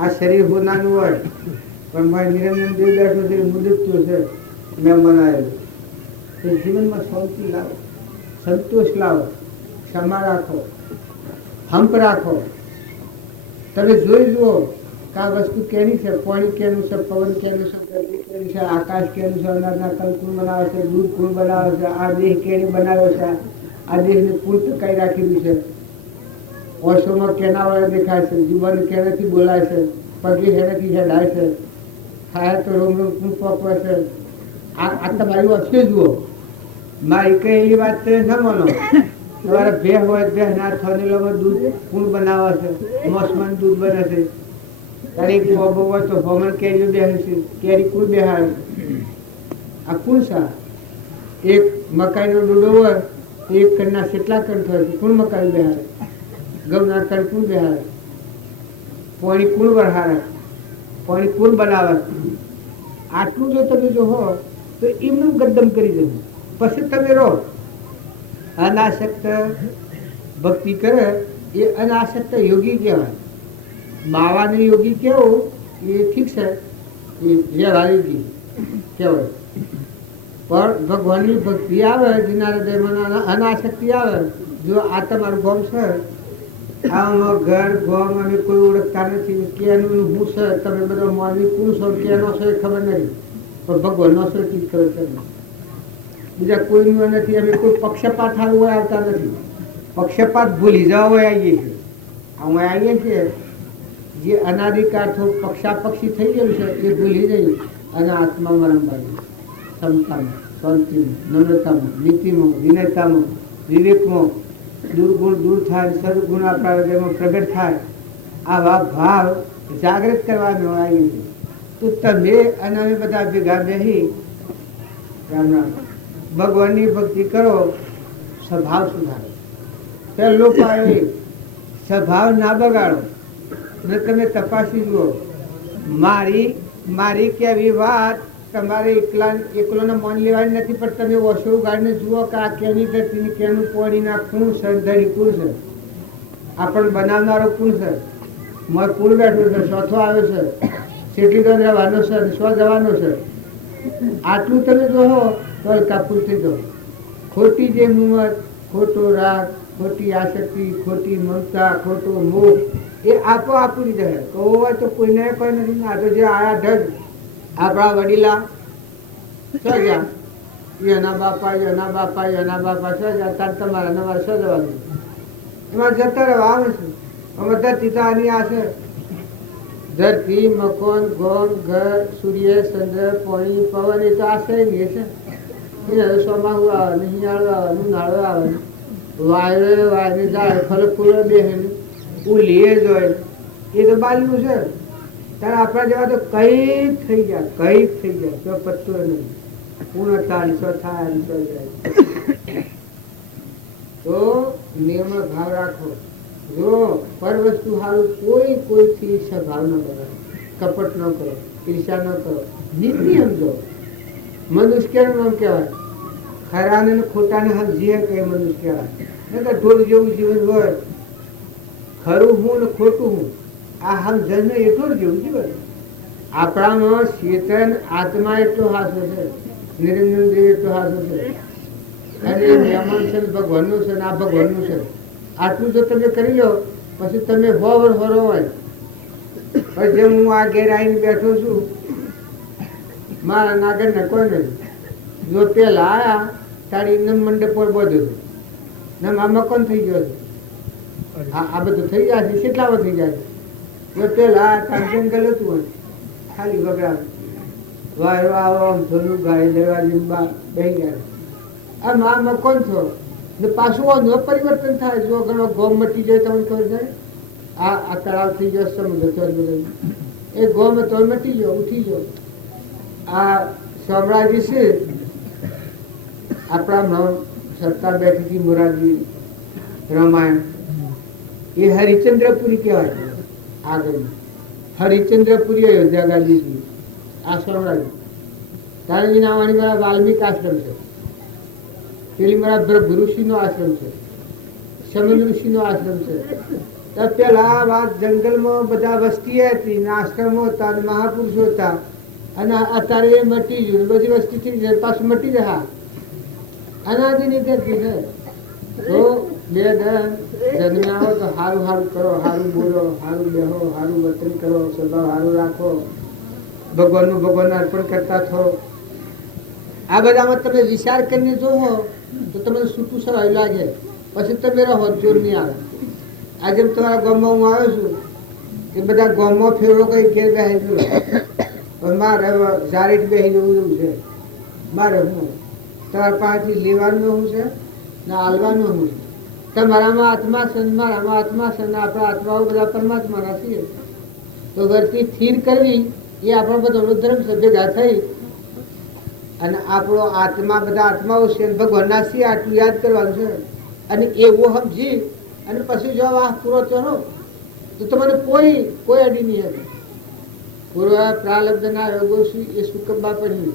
આ શરીર હોનાનું હોય, પણ ભાઈ નિરંજન દેવ બેઠો છે મુદત્યો છે મેં મનાયેલું. તો જીવનમાં શાંતિ લાવો, સંતોષ લાવો, ક્ષમા રાખો, હંપ રાખો. તમે જોઈ જુઓ કે આ વસ્તુ કેની છે. પાણી કેનું છે, પવન કેનું છે, ગરમી કેની છે, આકાશ કેનું છે, અનાજના કલ કોણ બનાવે છે, દૂધ કોણ બનાવે છે, આ દેહ કેને બનાવ્યો છે, આ દેહને કોણ ટકાઈ રાખેલું છે, ઓશોમાં કેના વડે દેખાય છે, જીવન કેનાથી બોલાય છે, પગે હેનાથી હેડાય છે, ખાય તો રોમ રોમ કોણ પકવે છે. આ તમારી વચ્ચે જુઓ. મારી કહેલી વાત તમે ન માનો. તમારે ભેહ હોય, ભેહ ના થયેલામાં દૂધ કોણ બનાવે છે, મોસમાં દૂધ બને છે. તારે એક બોબો હોય તો ભમણ કેરીઓ બેસે છે, કેરી કોણ બેહાડે? આ કોણ સા? એક મકાઈનો ડૂડો હોય એક કણના કેટલા કણ થાય છે, કોણ મકાઈ બેહાડે? ઘઉંના કણ કોણ બેહાડે? પાણી કોણ વરહાડે? પાણી કોણ બનાવે? આટલું જો તમે જો હો તો એમનું ગદ્દમ કરી દેવું. પછી તમે રહો. અનાસક્ત ભક્તિ કરે એ અનાસક્ત યોગી કહેવાય. બાવાને યોગી કેવું એ ઠીક છે, એ વ્યવહારિકી કહેવાય. પણ ભગવાનની ભક્તિ આવે, જેના હૃદયમાં અનાસક્તિ આવે. જો આ તમારું ગોમ છે, આમાં ઘર ગોમ અમે કોઈ ઓળખતા નથી, કેનું હું છે, તમે બધો માનવી કોણ છો, કેનો છો એ ખબર નથી, પણ ભગવાનનો છો ઠીક ખબર છે. બીજા કોઈનું નથી. અમે કોઈ પક્ષપાત સારું હોય આવતા નથી. પક્ષપાત ભૂલી જવા હોય આવીએ છીએ. અમે આવીએ છીએ જે અનાદિકાળથી પક્ષાપક્ષી થઈ ગયું છે એ ભૂલી જઈ અને આત્મા મરણ પાડી ક્ષમતામાં, શાંતિમાં, નમ્રતામાં, નીતિમાં, વિનયતામાં, વિવેકમાં દુર્ગુણ દૂર થાય, સદગુણ આપણા હૃદયમાં પ્રગટ થાય. આવા ભાવ જાગૃત કરવાનો આવીએ છીએ. તો તમે અને અમે બધા ભેગા બેસી રામ રામ ભગવાનની ભક્તિ કરો, સ્વભાવ સુધારો. પહેલો પાડે સ્વભાવ ના બગાડો. ને તમે તપાસી જુઓ. મારી કેવી વાત તમારે એકલોને મન લેવાની નથી, પણ તમે ઓછો ઉગાડીને જુઓ કે આ કેની ધરતીની કેનું પાણી ના કુણ છે, ધરી કુણ છે, આપણ બનાવનારો કુણ છે, મર કુણ બેઠું છે, ચોથો આવ્યો છે, કેટલી તો રહેવાનો છે, સ્વ જવાનો છે. આટલું તમે જોવો તો કાપુર થઈ જાઓ. ખોટી જે મુમત, ખોટો રાગ, ખોટી આસક્તિ, ખોટી મમતા, ખોટો મોહ એ આપો આપુરી જાય. કહો હોય તો કોઈને કોઈ નથી. આ તો જે આયા ઢગ આપણા વડીલા શું ગયા, એના બાપા એના બાપા એના બાપા શું ગયા, તાર તમારા નવા શું જવાનું એમાં જતા રહેવા આવે છે. અમે ધરતી તો આની આ છે. ધરતી, મકાન, ગોળ, ઘર, સૂર્ય, ચંદ્ર, પાણી, પવન એ તો આશ્રય નહીં છે. એને સોમાહુ આવે ને હિયાળો આવે ને ઉનાળો આવે ને વાયુ જાય, ફળ ફૂલો બેસે ને ઉલીએ જોય, એ તો બાલનું છે. ત્યારે આપણા જેવા તો કઈક થઈ જાય તો પત્તો નહીં. પૂર્ણ 400 થાય 800 જાય. તો નિયમનો ભાવ રાખો. જો પર વસ્તુ સારું કોઈથી ઈર્ષા ભાવ ન કરો, કપટ ન કરો, ઈર્ષા ન કરો, નીતિ સમજો. મનુષ્ય કેનું નામ કહેવાય? ખરાને ને ખોટાને સમજીએ કે મનુષ્ય કહેવાય. નહીં તો ઢોલ જેવું જીવન હોય, ખરું હું ને ખોટું હું આ સમજણ એટલું જ જેવું જીવન. આપણામાં ચેતન આત્મા એટલો હાથો છે, નિરંજન દેવ એટલો હાથો છે, અને મહેમાન છે ભગવાનનું છે ને આ ભગવાનનું છે. આટલું જો તમે કરી લો પછી તમે હોવર હોય. પણ જેમ હું આ ઘેર આવીને બેઠો છું, મારા નાગર ને કોઈ નથી. જો પેલા આયા તારી નમ મંડપ પર બધું નમ આમાં કોણ થઈ ગયો છે? આ બધું થઈ જાય છે. કેટલા વાર થઈ જાય છે? જો પેલા તાર જંગલ હતું ખાલી વગડા વાય આવો થોડું ગાય લેવા લીંબા બેસી ગયા. આમાં કોણ છો? ને પાછું પરિવર્તન થાય. જો ઘણો ગોમ મટી જાય તમને ખબર છે. આ તળાવ થઈ ગયો, સમુદ્ર એ ગોમ તો મટી ગયો, ઉઠી ગયો. આ શામળાજી છે આપણા સરકાર બેઠી હતી, મોરારજી રામાયણ એ હરિચંદ્રપુરી કહેવાય. આગળ હરિચંદ્રપુરી અયોધ્યા ગાંધીજી આ શામળાજી. તારજી નાવાણી મારા વાલ્મીક આશ્રમ છે, પેલી મારા ભૃગુ ઋષિનો આશ્રમ છે, સમન ઋષિનો આશ્રમ છે. તો પેલા જંગલમાં બધા વસ્તી હતી ને આશ્રમો હતા ને મહાપુરુષો હતા. અને અત્યારે એ મટી ગયું, બધી વસ્તી થઈ જાય પાછું મટી જાય. અનાદિની ધરતી છે. તો બે જન્મ્યા હો તો સારું સારું કરો, સારું બોલો, સારું બેહો, સારું વર્તન કરો, સ્વભાવ સારું રાખો, ભગવાન અર્પણ કરતા થો. આ બધામાં તમે વિચાર કરીને જોવો તો તમને છૂટું સવાય લાગે. પછી તમે રહો, જોર નહીં આવે. આજે તમારા ગામમાં હું આવ્યો છું એ બધા ગામમાં ફેરવો કઈ ઘેર બેસી ગયો, પણ મારે ઝારીટ બેસી જવું એવું છે. મારે હું તમારા પાસેથી લેવાનું શું છે ને હાલવાનું શું છે? તમારામાં આત્મા છે, મારામાં આત્મા છે, ને આપણા આત્માઓ બધા પરમાત્માના છીએ. તો ઘરથી સ્થિર કરવી એ આપણો બધો ધર્મ છે. ભેગા થઈ અને આપણો આત્મા બધા આત્માઓ છે, ભગવાનના છીએ આટલું યાદ કરવાનું છે. અને એવું સમજી અને પછી જો આ પૂરો થયો તો તમને કોઈ અડી નહીં હતી. પૂર્વ પ્રાલબ્ધના યોગો એ સુકંબા પડી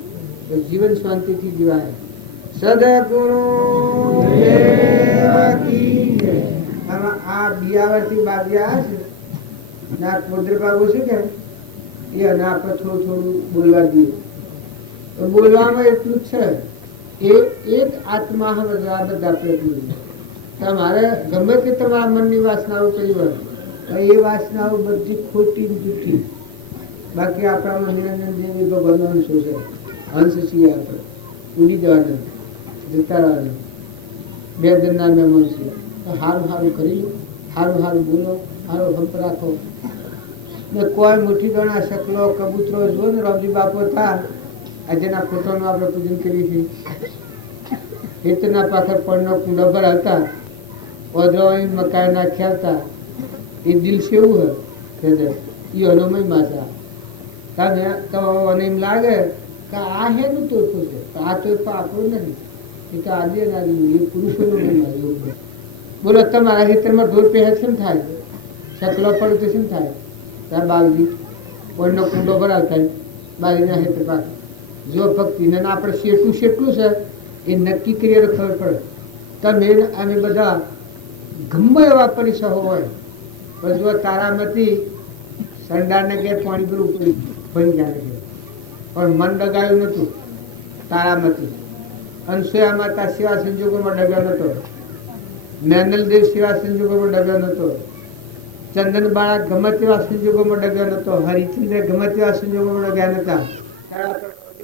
જીવન શાંતિથી જીવાય. સદગુરુ આ બિયાવરથી બાબિયા છે ના કોદર બાબુ છે કે એ અને આપણે થોડું બોલવા દઈએ. તો બોલવામાં એટલું જ છે એ એક આત્મા સમજવા બધા પ્રયત્નો. તમારે ગમે તે તમારા મનની વાસનાઓ કરી હોય એ વાસનાઓ બધી ખોટી જૂઠી. બાકી આપણામાં નિરંજન દેવી ભગવાનનો અંશો છે. અંશ છીએ આપણે, ઉડી જવાના, જતા રહેવાના. બે જણના મહેમાન છીએ. તો સારું કરી લો, સારું બોલો, સારું હંપ રાખો. ને કોઈ મુઠ્ઠી ગણા શકલો કબૂતરો જો ને રામજી બાપો હતા આજના ફોટોનું આપણે પૂજન કરીએ છીએ. હેતના પાછળ પડનો કુંડો પર હતા, ઓદરાની મકાઈ નાખ્યા હતા. એ દિલ સેવું હોય એ અનોમય માતા. તમે તો એમ લાગે કે આ હેનું તોફું છે, આ તોફા આપણું નથી. એ તો આજે એ પુરુષોનું મહિમા. બોલો તમારા ખેતરમાં ઢોર પહેર શેમ થાય, શકલો પડે તો શેમ થાય? ત્યાં બાલજી કોઈનો કુંડો ભરાવ થાય બાલીના ખેતર પાસે. જો ભક્તિને આપણે શેટલું છે એ નક્કી કરીએ તો ખબર પડે. તમે અમે બધા ગમે એવા પરિસર હોય પણ જો તારામાંથી સંડાને ઘેર પાણી ભરવું પડ્યું ભરી જાય પણ મન ડગાયું નહોતું. તારામાંથી અનસુયા માતા સેવા સંજોગોમાં ડગ્યો નહોતો. મેનલદેવ સેવા સંજોગોમાં ડગ્યો નહોતો. ચંદન બાળા ગમે તેવા સંજોગોમાં ડગ્યો નહોતો. હરિચંદ્ર ગમે તેવા સંજોગોમાં ડગ્યા નહોતા.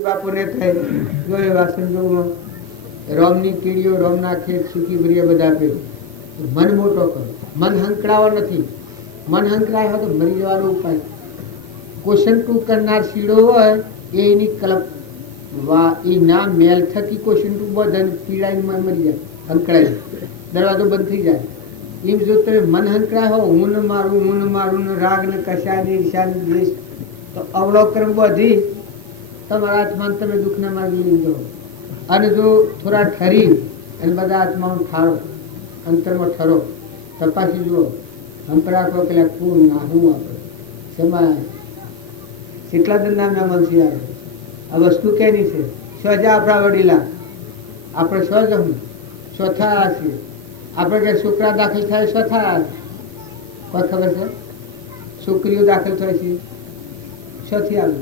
બાપુને થઈ જો એવા સંજોગોમાં રોમની કીડીઓ, રોમના ખેત, સુકી ભરીએ બધા આપ્યું. મન મોટો કરો, મન હંકડાવો નથી. મન હંકડાય હોય તો મરી જવાનો ઉપાય. ક્વેશ્ચન ટુ કરનાર શીડો હોય એની કલ્પ એ ના મેલ થકી ક્વેશ્ચન ટુ બધા પીડાઈને મરી જાય, હંકડાય, દરવાજો બંધ થઈ જાય. એમ જો તમે મન હંકરા હો, હું ન મારું ને રાગ ને કશા ને ઈર્ષા ને દ્વેષ, તો અવલોકન બધી તમારા આત્માને તમે દુઃખના માર્ગે લઈ જાઓ. અને જો થોડા ઠરી અને બધા આત્માઓ ઠારો, અંતરમાં ઠરો, તપાસી જુઓ, હંપરાકો પેલા કોણ ના હું આપણે સમાજ કેટલા દંડા મનસી આવે. આ વસ્તુ કેની છે? સ્વજા આપણા વડીલા, આપણે સ્વજ હું સ્વથા છીએ. આપણે કે છોકરા દાખલ થાય સ્વથા, કોઈ ખબર છે? છોકરીઓ દાખલ થાય છે સ્વથી આવે.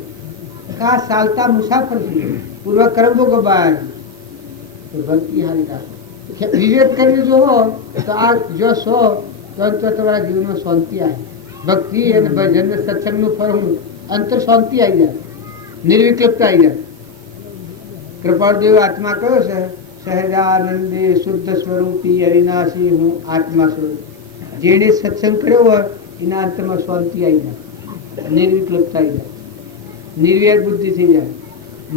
કા ચાલતા મુસાફર છે, પૂર્વ કર્મ ગબાય ભક્તિ હારી રાખો. વિવેક કરી જોવો તો આ જો સો તો તમારા જીવનમાં શાંતિ આવે. ભક્તિ અને ભજન સત્સંગનું ફરવું અંતર શાંતિ આવી જાય, નિર્વિકલ્પતા આવી જાય. કૃપાળદેવ આત્મા કયો છે? સહજાનંદે શુદ્ધ સ્વરૂપી અવિનાશી હું આત્મા સ્વરૂપ. જેને સત્સંગ કર્યો હોય એના અંતરમાં શાંતિ આવી જાય, નિર્વિકલ્પતા આવી જાય, નિર્વ્યાર બુદ્ધિ થઈ જાય,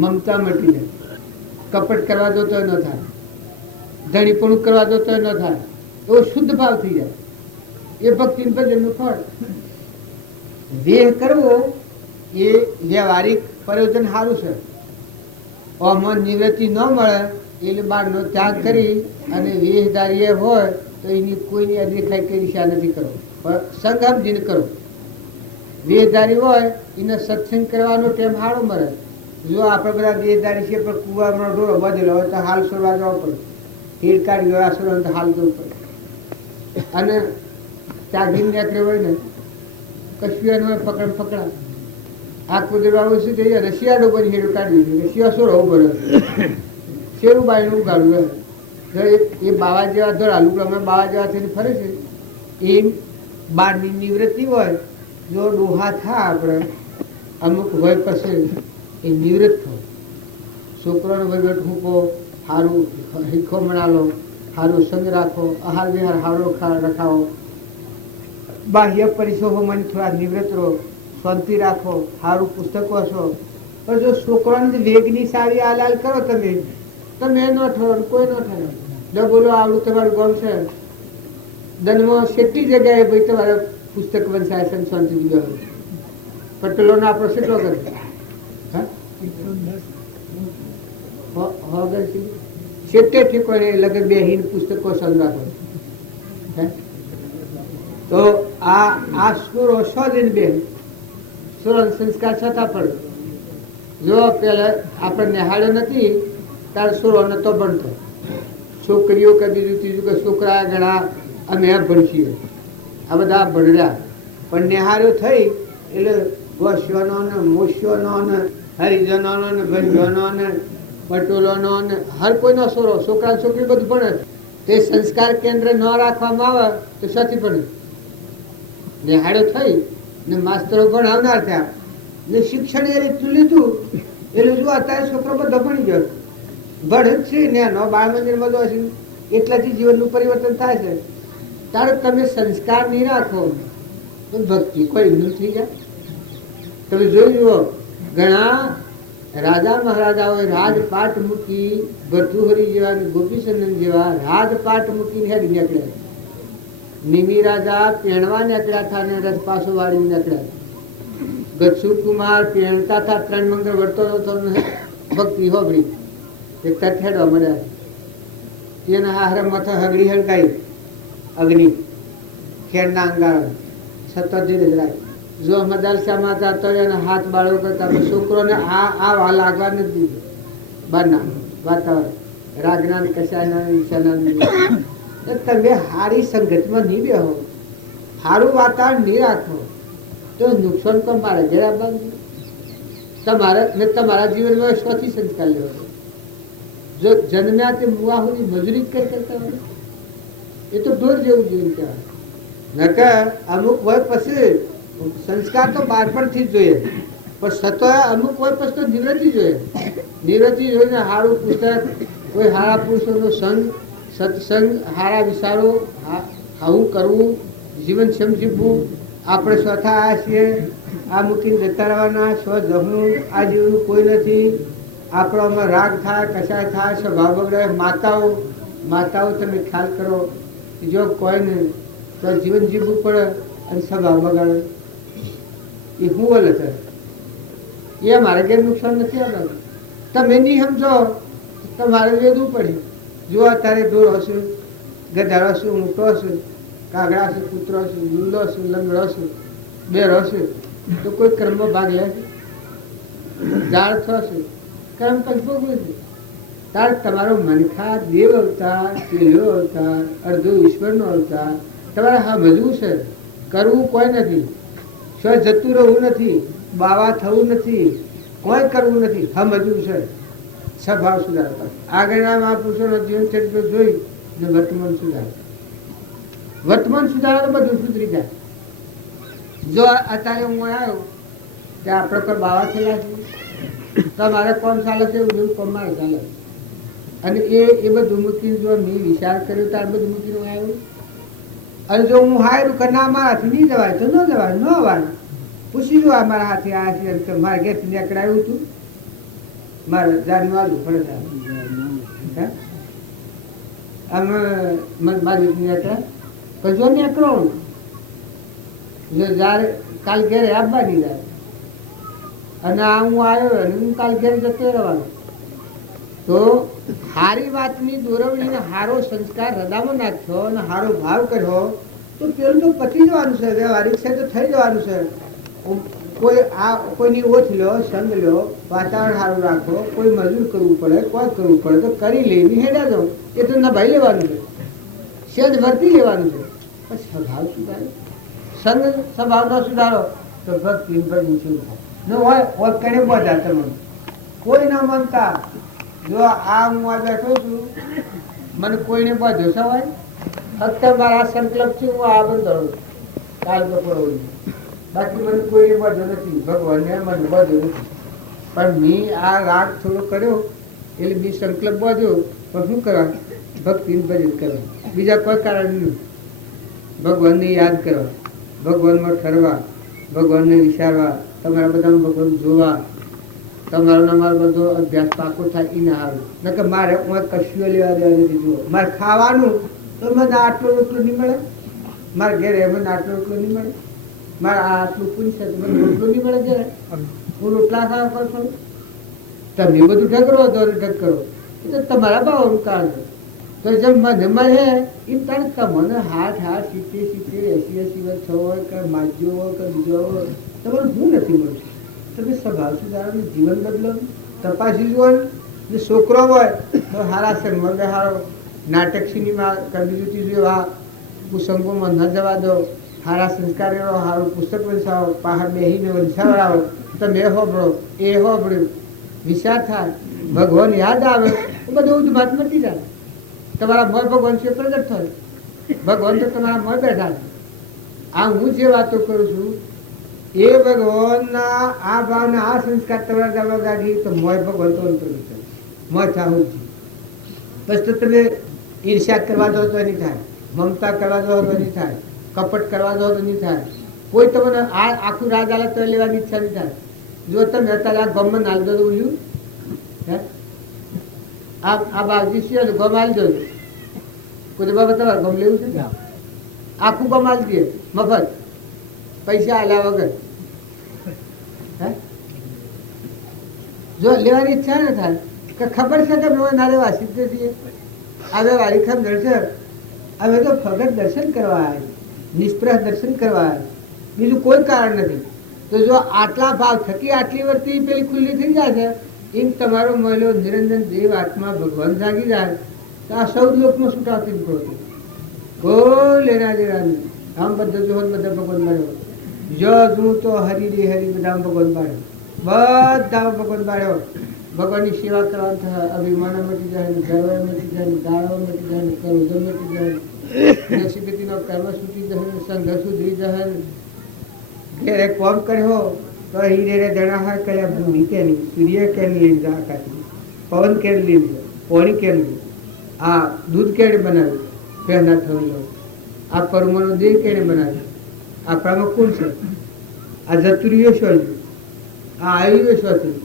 મમતા મટી જાય, કપટ કરવા દો તો ન થાય, ધણીપણું કરવા દો તો ન થાય, એવો શુદ્ધ ભાવ થઈ જાય. એ ભક્તિ ભજનનું ફળ. દેહ કરવો એ વ્યવહારિક પ્રયોજન સારું છે. આમાં નિવૃત્તિ ન મળે એટલે બાળનો ત્યાગ કરી અને વેશધારીએ હોય તો એની કોઈની અદેખાઈ કઈ દિશા નથી કરો, પણ સંગ સમજીને કરો. વેશધારી હોય એને સત્સંગ કરવાનો ટાઈમ સારો મળે. જો આપણે બધા દેહધારી છે પણ કુવામાં ઢોરો બધેલો હોય તો હાલ છોડવા જવો પડે, તીર કાઢી ગયો છોડવા તો હાલ જવું પડે. અને ત્યાગી નીકળે હોય ને કશું હોય પકડા આ કુદરવા શું થઈ જાય, શિયાળો બની હેડું કાઢી શિયા શું રહું પડે, શેરું બાયણું ઉગાડવું. એ બાવા જેવા ધરાલું અમે બાવા જેવા થઈને ફરે છે. એ બારની નિવૃત્તિ હોય, જો ડોહા થા આપણે અમુક હોય પછી એ નિવૃત્ત થાય. છોકરાનો વહીવટ મૂકો, સારું હીખો મણાલો, સારું સંગ રાખો, આહાર વિહાર સારો રખાવો, બાહ્ય પરિસોમાં થોડા નિવૃત્ત રહો, શાંતિ રાખો, સારું પુસ્તકો વાંચો. પણ જો છોકરાને વેગની સાવી હાલ કરો તમે ન ઠરો, કોઈ ન ઠરો. જો બોલો આવડું તમારું ગામ છે દનમાં કેટલી જગ્યાએ ભાઈ તમારે પુસ્તક વંચાય છે, શાંતિ દીધો પટેલોનો આપણો કેટલો કરે શેટે ઠીકોને લગન બેહીને પુસ્તકો સંગ્રહ. તો આ સુરો સોદીન બેન સુરો સંસ્કાર છતાં પણ જો પેલા આપણે નિહાળ્યો નથી ત્યારે સુરો નતો ભણતો. છોકરીઓ કે બીજું ત્રીજું કે છોકરા ઘણા અમે ભણશીએ, આ બધા ભણ્યા પણ નિહાળ્યો થઈ એટલે ગોસ્યોનો ને મોસ્યોનો ને હરિજનો ને ભાઈઓનો ને પટોલોનો ને હર કોઈનો સોરો, છોકરા છોકરી બધું ભણે. તે સંસ્કાર કેન્દ્ર ન રાખવામાં આવે તો સાથી ભણે. નિહાળો થઈ ને માસ્તરો ભણાવનાર થયા ને શિક્ષણ એ રીતનું લીધું એટલે જો અત્યારે છોકરો બધો ભણી ગયો ભણે જ છે ને નો બાળ મંદિર બધો છે એટલાથી જીવનનું પરિવર્તન થાય છે. ત્યારે તમે સંસ્કાર નહીં રાખો તો ભક્તિ કોઈ ન થઈ જાય. તમે જોઈ જુઓ ઘણા રાજા મહારાજાઓએ રાજપાટ મૂકી, ભર્તુહરી જેવા ગોપીચંદન જેવા રાજપાટ મૂકીને હેડી નીકળ્યા. નિમિ રાજા પહેણવા નીકળ્યા હતા ને રથ પાછો વાળી નીકળ્યા. ગચ્છુ કુમાર પહેણતા હતા, 3 મંગળ વર્તો હતો, ભક્તિ હોબળી એક તઠેડવા મળ્યા. એના હારે મથે હગડી હળગાઈ અગ્નિ ખેરના અંગારા સતત ધીરે રાખ. જો મદાલસામાં જતો એના હાથ બાળો કરતા છોકરોને આ લાગવા નથી દીધું. બહારના વાતાવરણ રાગના કશાના ઈશાના તમે સારી સંગતમાં નહીં બેહો, સારું વાતાવરણ નહીં રાખો તો નુકસાન તો મારે જરા તમારે ને તમારા જીવનમાં સ્વથી સંસ્કાર લેવાનો. જો જન્મ્યા તે મુવા સુધી મજૂરી કરતા હોય એ તો ઢોર જેવું જીવન કહેવાય. નકર અમુક હોય પછી સંસ્કાર તો બાળપણથી જ જોઈએ, પણ સતોય અમુક હોય પછી તો નિવૃત્તિ જોઈએ. નિવૃત્તિ જોઈને સારું પુસ્તક, કોઈ સારા પુરુષોનો સંગ, સત્સંગ, સારા વિચારો, આવું કરવું, જીવન સમજીવવું. આપણે સ્વથા આવ્યા છીએ, આ મૂકીને જતા રહેવાના, સ્વ જમવું, આ જીવનું કોઈ નથી. આપણામાં રાગ થાય, કશાય થાય, સ્વભાવ બગડે. માતાઓ તમે ખ્યાલ કરો, જો કોઈને તો જીવન જીવવું પડે અને સ્વભાવ બગાડે એ હું બોલે છે એ મારે ઘેર નુકસાન નથી આવવાનું. તમે નહીં સમજો તમારે વેદવું પડે. જો અત્યારે ઢોર હશે, ગધાડો હશે, ઊંટો હશે, કાગડા હશે, કૂતરો હશે, લૂલો હશે, લંગડો હશે, બેર હશે, તો કોઈ કર્મમાં ભાગ લે ઝાડ થશે કર્મ પંચભોગવું છે. તાર તમારો મનખા દેવ અવતાર, પેલો અવતાર, અડધો ઈશ્વરનો અવતાર તમારે સમજવું છે. કરવું કોઈ નથી, સ્વ જતું રહેવું નથી, બાવા થવું નથી, કોઈ કરવું નથી, સમજવું છે. સ્વભાવ સુધારતા આગળના મહાપુરુષોનો જીવન ચરિત્ર જોઈ ને વર્તમાન સુધાર. વર્તમાન સુધારો તો બધું સુધરી જાય. જો અત્યારે હું આવ્યો કે આપણે કોઈ બાવા થયેલા છે તો મારે કોણ ચાલે છે એવું જેવું કોણ મારે ચાલે. અને એ બધું મૂકીને જો મેં વિચાર કર્યો ત્યારે બધું મૂકીને હું આવ્યો. અને જો હું હારું કે ના મારાથી નહીં જવાય તો ન જવાય, ન અવાય પૂછી જો મારા હાથે આ છે મારે ગેસ નીકળાયું હતું મારે જાણવા આવું પડે અમે મારી નીકળ્યા પછી જો નીકળો જયારે કાલ ઘેરે આવવાની જાય અને આ હું આવ્યો અને હું કાલ ઘેર જતો રહેવાનો તો સારી વાતની દોરવણીને સારો સંસ્કાર હૃદયમાં નાખ્યો અને સારો ભાવ કર્યો તો પેલું તો પતી જવાનું છે, વ્યવહારિક છે તો થઈ જવાનું છે. કોઈની ઓછ લો, સંગ લો, વાતાવરણ સારું રાખો, કોઈ મજૂર કરવું પડે, કોઈ કરવું પડે તો કરી લેવી હેડા દો. એ તો નભાઈ લેવાનું છે, સેજ વર્તી લેવાનું છે. પણ સ્વભાવ સુધારો, સંગ સ્વભાવ ન સુધારો તો ભક્તિ ઊંચું થાય ન હોય કને બધા તમને કોઈ ના માનતા. જો આ હું આ બેઠો છું મને કોઈને બધો સવાય ફક્ત મારા સંકલ્પ છે હું આ બંધ કાલ બપોર બાકી મને કોઈને બધો નથી. ભગવાનને મને બધો નથી. પણ મેં આ રાગ થોડો કર્યો એટલે મેં સંકલ્પ બાંધ્યો પણ શું કરવા ભક્તિને ભજન કરવા, બીજા કોઈ કારણ નહીં. ભગવાનને યાદ કરવા, ભગવાનમાં ઠરવા, ભગવાનને વિચારવા, તમારા બધા ભગવાન જોવા, તમારો મારો બધો અભ્યાસ પાકો થાય એ ના સારું. ન કે મારે કશું લેવા દેવા નથી. જુઓ મારે ખાવાનું તો મને આટલો રોટલો નહીં મળે, મારા ઘેરે મને આટલો રોટલો નહીં મળે, મારે આટલું પૂરી છે મને રોટલો નહીં મળે. ઘેરે હું રોટલા ખાવા કરશો તમે બધું ઢગરો તો ઢગ કરો એ તો તમારા ભાવનું કારણ છે. તો જેમ મને મળે એમ તારે તમને 60, 70, 80 વર્ષ હોય કે માજ્યો હોય કે બીજો હોય તમારું શું નથી મળતું. તમે સ્વભાવ સુધારો, જીવન બદલો, તપાસી જુઓ. જે છોકરો હોય તો સારા સંગમાં બેહારો, નાટક સિનેમા કરી દીધું જેવા કુસંગોમાં ન જવા દો, સારા સંસ્કાર એવો સારું પુસ્તક વંચાવો, પહાડ બેસીને વંચાવડાવો. તમે હોબળો એ હોબળ્યું વિચાર થાય, ભગવાન યાદ આવે તો બધું જ વાત મટી જાય. તમારા મોય ભગવાન છે પ્રગટ થાય. ભગવાન તો તમારા મોય બેઠા છે. આ હું જે વાતો કરું છું એ ભગવાનના આ ભાવના આ સંસ્કાર તમારા દાવા ગાડી તો મોય ભગવાન તો અંતર મોય થાવું જ. બસ તો તમે ઈર્ષ્યા કરવા દો તો નહીં થાય, મમતા કરવા દો તો નહીં થાય, કપટ કરવા દો તો નહીં થાય. કોઈ તમને આ આખું રાજ આલે તો લેવાની ઈચ્છા નહીં થાય. જો તમે અત્યારે આ ગમમાં નાલ દો ઉલ્યું હે આ બાવજી છે ગમ આલી દો કોઈ બાબા તમારે ગમ લેવું છે આખું ગમ આલી દે મફત પૈસા આલ્યા વગર. જો લેવાની ઈચ્છા ન થાય કે ખબર છે કે ના લેવા સિદ્ધ છીએ હવે વાળી ખબર છે હવે તો ફગત દર્શન કરવા આવે, નિષ્પ્રહ દર્શન કરવા આવે, બીજું કોઈ કારણ નથી. તો જો આટલા ભાવ થકી આટલી વર્તી પેલી ખુલ્લી થઈ જાય છે એમ તમારો મહિલો નિરંજન દેવ આત્મા ભગવાન જાગી જાય તો આ સૌ લોકમાં છૂટાવતી નીકળો. કોઈ લેના દેના નહીં. આમ બધા જો બધા ભગવાન મળ્યો જો હું તો હરી રે હરી બધા ભગવાન પાડ્યો, બધા ભગવાન પાડ્યો. ભગવાનની સેવા કરવાનું થાય, અભિમાન મટી જાય, ગર્વ મટી જાય, દાળો મટી જાય, ક્રોધ મટી જાય, નસીબીનો કર્મ છૂટી જાય, સંઘ સુધરી જાય. ઘેરે કોમ કર્યો તો હીરે દણા હોય કયા ભૂમિ કેની, સૂર્ય કેની લઈને જા કાઢી, પવન કેને લીધું, પાણી કેને લીધું, આ દૂધ કેને બનાવ્યું પહેલા થયું, આ પરમાણુ દેહ કેને બનાવ્યું, આપણામાં કોણ છે, આ જતુરીઓ શું, આ આયુર્વેદ શું,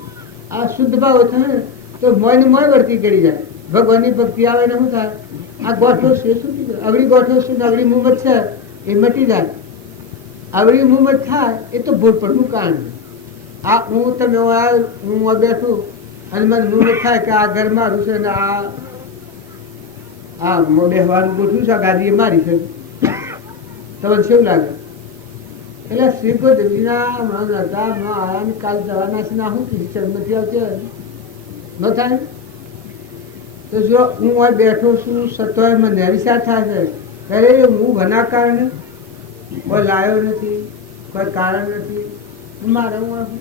આ શુદ્ધ ભાવ થાય તો મોય મોય વર્તી કરી જાય. ભગવાનની ભક્તિ આવે ને શું થાય આ ગોઠો છે શું અગડી ગોઠો છે અગડી મુહમ્મદ છે એ મટી જાય. આવડી મુહમ્મદ થાય એ તો ભૂલપણનું કારણ છે. આ હું તમે હું બેઠું અને મને મુહમ્મદ થાય કે આ ઘર મારું છે ને આ બેહવાનું ગોઠવું છે, ગાદી એ મારી છે, તમને શું લાગે? એટલે શ્રીકો દેવીના મન હતા ન આયા ને કાલ જવાના છે, ના શું શરમ નથી આવતી? ન થાય? તો જો હું આ બેઠો છું સતોય મને વિચાર થાય છે અરે હું ભના કારણે કોઈ લાયો નથી, કોઈ કારણ નથી, મારે હું આપું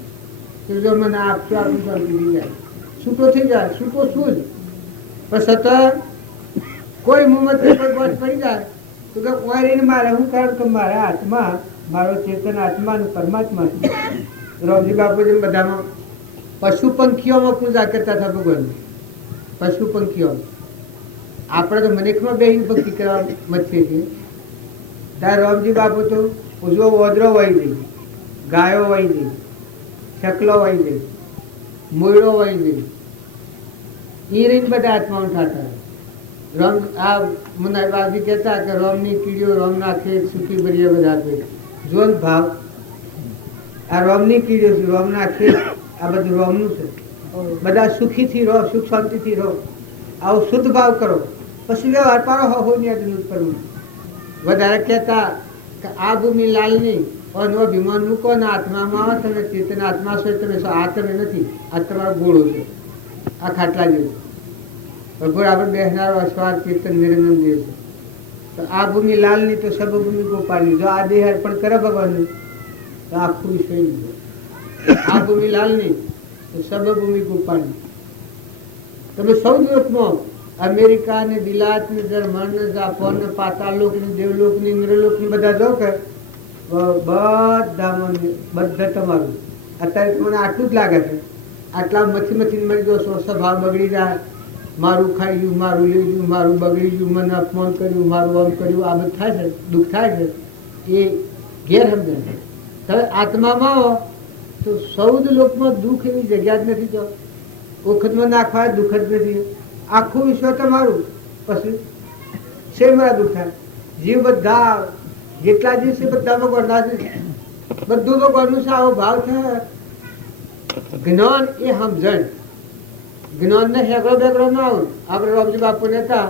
જો મને આપશો આપું શાંતિ થઈ જાય, છૂટો થઈ જાય. છૂટો શું જ પણ સતત કોઈ મુહમ્મદ કોઈ ગોઠ પડી જાય તો કે ઓરીને મારે હું કારણ કે મારા આત્મા, મારો ચેતન આત્મા અને પરમાત્મા છે. રોમજી બાપુજી બધામાં પશુ પંખીઓમાં પૂજા કરતા હતા ભગવાનની. પશુ પંખીઓ આપણે તો મનેકમાં બેહીને ભક્તિ કરવા મથીએ છીએ. ત્યારે રોમજી બાપુ તો ઉજવો ઓદરો વહી દે, ગાયો વહી દે, છકલો વહી દે, મૂળો વહી દે, એ રીત બધા આત્માઓ થતા. રોમ આ મુનાબાજી કહેતા કે રોમની કીડીઓ રોમના ખેત સુખી ભરીએ બધા આપે. જો ભાવ આ રોમની કીડીઓ છે, રોમના ખેત આ બધું રોમનું છે. બધા સુખીથી રહો, સુખ શાંતિથી રહો, આવો શુદ્ધ ભાવ કરો, પછી વ્યવહાર પાડો હો ની આજનું કરવું. વધારે કહેતા કે આ ભૂમિ લાલની અને અભિમાન મૂકો ને આત્મામાં તમે ચેતન આત્મા છો, તમે આ તમે નથી, આ તમારો ગોળો છે, આ ખાટલા જેવું. ભગવાન આપણે બેસનારો અસ્વાદ ચેતન નિરંજન દેવ છે. તો આ ભૂમિ લાલની તો સબ ભૂમિ ગોપાલની. જો આ દેહ અર્પણ કરે ભગવાનને તો આખું વિશ્વ. આ ભૂમિ લાલની સર્વભૂમિ ગોપાલની. તમે સૌ લોકમાં અમેરિકા ને બિલાત ને જર્મન ને જાપાન ને પાતાળલોક ને દેવલોક ને ઇન્દ્રલોક ને બધા જો કે બધા તમારું. અત્યારે મને આટલું જ લાગે છે, આટલા મથી મળી જો સ્વભાવ બગડી જાય, મારું ખાઈ ગયું, મારું લઈ ગયું, મારું બગડી ગયું, મને અપમાન કર્યું, મારું આમ કર્યું, આ બધું થાય છે, દુઃખ થાય છે. એ ગેરસમજણ છે. તમે આત્મામાં આવો તો સૌદ લોકમાં દુઃખ એવી જગ્યા જ નથી. તો વખતમાં નાખવા દુઃખ જ નથી. આખું વિશ્વ તમારું, પછી છે મારા દુઃખ થાય. જીવ બધા જેટલા જીવ છે બધા ભગવાનના છે, બધું ભગવાનનું છે. આવો ભાવ છે. જ્ઞાન એ સમજણ, જ્ઞાન ને હેકડો બેકડો ના આવું. આપણે રોમજી બાપુ ને હતા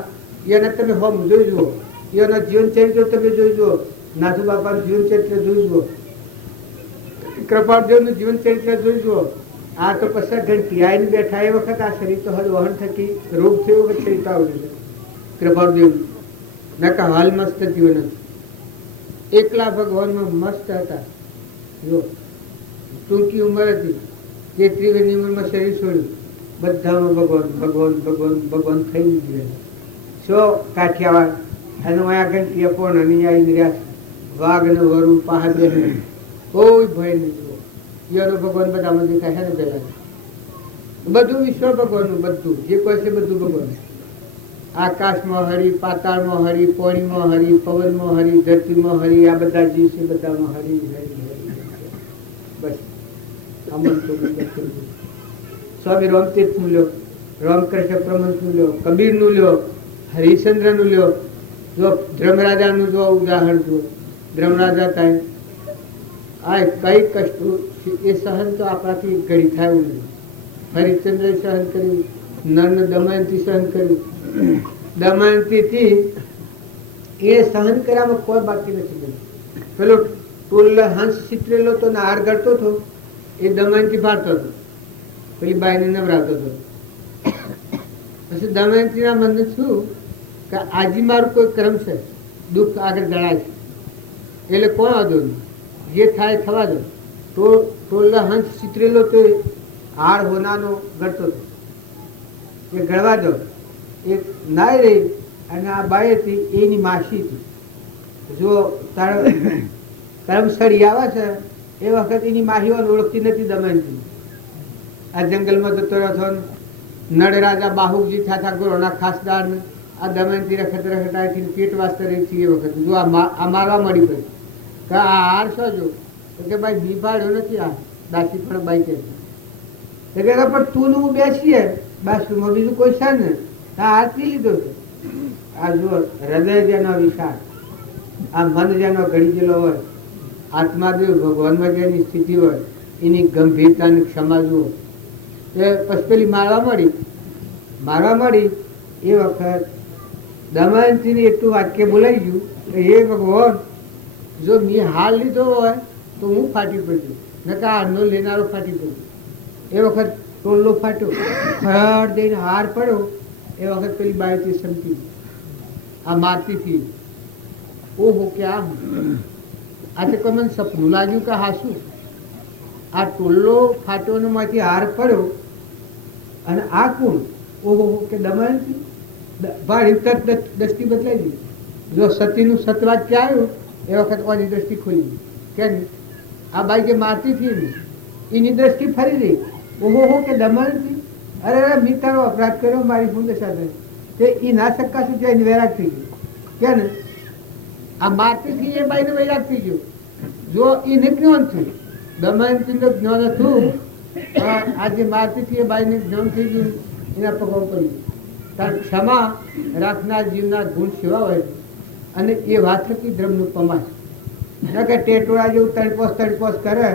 એને તમે હોમ જોઈ જુઓ, એના જીવન ચરિત્ર તમે જોઈ જુઓ, નાથુ બાપાનું જીવન ચરિત્ર જોઈ જુઓ, કૃપાળદેવનું જીવન ચરિત્ર જોઈ જુઓ. આ તો પછી ઘંટી આવીને બેઠા એ વખત આ શરીર તો હદ વહન થકી રોગ થયો વખત શરીર આવડે છે. કૃપાળદેવ મેં કહા હાલ મસ્ત જીવન હતું, એકલા ભગવાનમાં મસ્ત હતા. જો ટૂંકી ઉંમર હતી, જે ત્રિવેની ઉંમરમાં શરીર છોડ્યું, બધામાં ભગવાન ભગવાન ભગવાન ભગવાન થઈ ગયા. સો કાઠિયાવાડ અને અહીંયા ઘંટી અપોણ અને આવીને રહ્યા, વાઘ ને વરુ પહાડ કોઈ ભય નહીં. યનો ભગવાન બધામાં દેખાય છે ને પેલા બધું વિશ્વ ભગવાનનું, બધું જે કોઈ છે બધું ભગવાન. આકાશમાં હરી, પાતાળમાં હરી, પાણીમાં હરી, પવનમાં હરી, ધરતીમાં હરી, આ બધા જીવ છે બધામાં હરી હરી હરી. બસ અમન તો સ્વામી રામતીર્થનું લ્યો, રામકૃષ્ણ પરમહંસનું લ્યો, કબીરનું લ્યો, હરિશ્ચંદ્રનું લ્યો. જો ધર્મરાજાનું જો ઉદાહરણ જુઓ, ધર્મરાજા થાય આ કઈ કષ્ટો એ સહન તો આપણાથી ઘડી થાય એવું નહીં. હરિશ્ચંદ્ર સહન કર્યું, નર દમયંતી સહન કર્યું. દમયંતીથી એ સહન કર્યામાં કોઈ બાકી નથી. પેલો ટોલ હંસ ચિતરેલો તો હાર ગળતો હતો, એ દમયંતી ફાડતો હતો, પેલી બાઈને નવરાવતો હતો. પછી દમયંતીના મને શું કે આજે મારું કોઈ ક્રમ છે, દુઃખ આગળ જણાય છે, એટલે કોણ વાંધો નહીં, જે થાય થવા દો. ટોલના હંસ ચિતરેલો તો હાર હોનાનો ગળતો હતો, એ ગળવા દો. એ નાય રહી અને આ બાઈ હતી એની માસી હતી. જો તારો કર્મસળી આવે છે એ વખત એની માહીઓને ઓળખતી નથી દમયંતી. આ જંગલમાં જતો રહ્યો છો, નળ રાજા બાહુજી થતા ગોળના ખાસદાર ને આ દમયંતી રખત રખટાથી પેટ વાસ્તે રહી છે. એ વખત જો આ મારવા મળી પડી કે આ હાર શું જો કે ભાઈ બી પાડ્યો નથી, આ દાસી પણ બાઈ કે પણ તું હું બેસીએ બાથરૂમમાં, બીજું કોઈ છે ને આ હાથ પી લીધો છે. આ જો હૃદય જેનો વિશાળ આ મન જેનો ઘડી ગયેલો હોય, આત્માદેવ ભગવાનમાં જેની સ્થિતિ હોય, એની ગંભીરતાની ક્ષમા જુઓ. એ પછી પેલી મારવા મળી એ વખત દમયંતીને એટલું વાક્ય બોલાઈ ગયું કે હે ભગવાન, જો મેં હાલ લીધો હોય તો હું ફાટી પડ્યું, નકા હારનો લેનારો ફાટી પડ્યો. એ વખત ટોલ્લો ફાટ્યો, ફળ દઈને હાર પડ્યો. એ વખત પેલી બાયથી સમજી આ મારતી થી ઓહો કે આમ આજે કોઈ મને સપનું લાગ્યું કે હાસું. આ ટોલ્લો ફાટ્યો માંથી હાર પડ્યો અને આ કોણ? ઓહો કે દમયંતી. ભારી તરત દ્રષ્ટિ બદલાઈ ગઈ. જો સતીનું સતવાક્ય આવ્યું એ વખત ઓની દ્રષ્ટિ ખોલી ગઈ. કેમ? આ બાઈ જે મારતી હતી એની દ્રષ્ટિ ફરી ગઈ. ઓહો કે દમયંતી, અરે મેં તારો અપરાધ કર્યો મારી ભૂલ સાથે, તે એ ના શક્કા સુધી એની વૈરાગ થઈ ગઈ. કે ને આ મારતી થી એ બાઈને વૈરાગ થઈ ગયો. જો એને જ્ઞાન થયું, દમયંતીનું જ્ઞાન હતું, આજે મારતી થી એ બાઈને જ્ઞાન થઈ ગયું, એના પગમાં પડ્યું. કારણ ક્ષમા રાખનાર જીવના ગુણ સેવા હોય અને એ વાત હતી ધર્મનું પમાશ. ન કે ટેટોળા જેવું તડપોસ કરે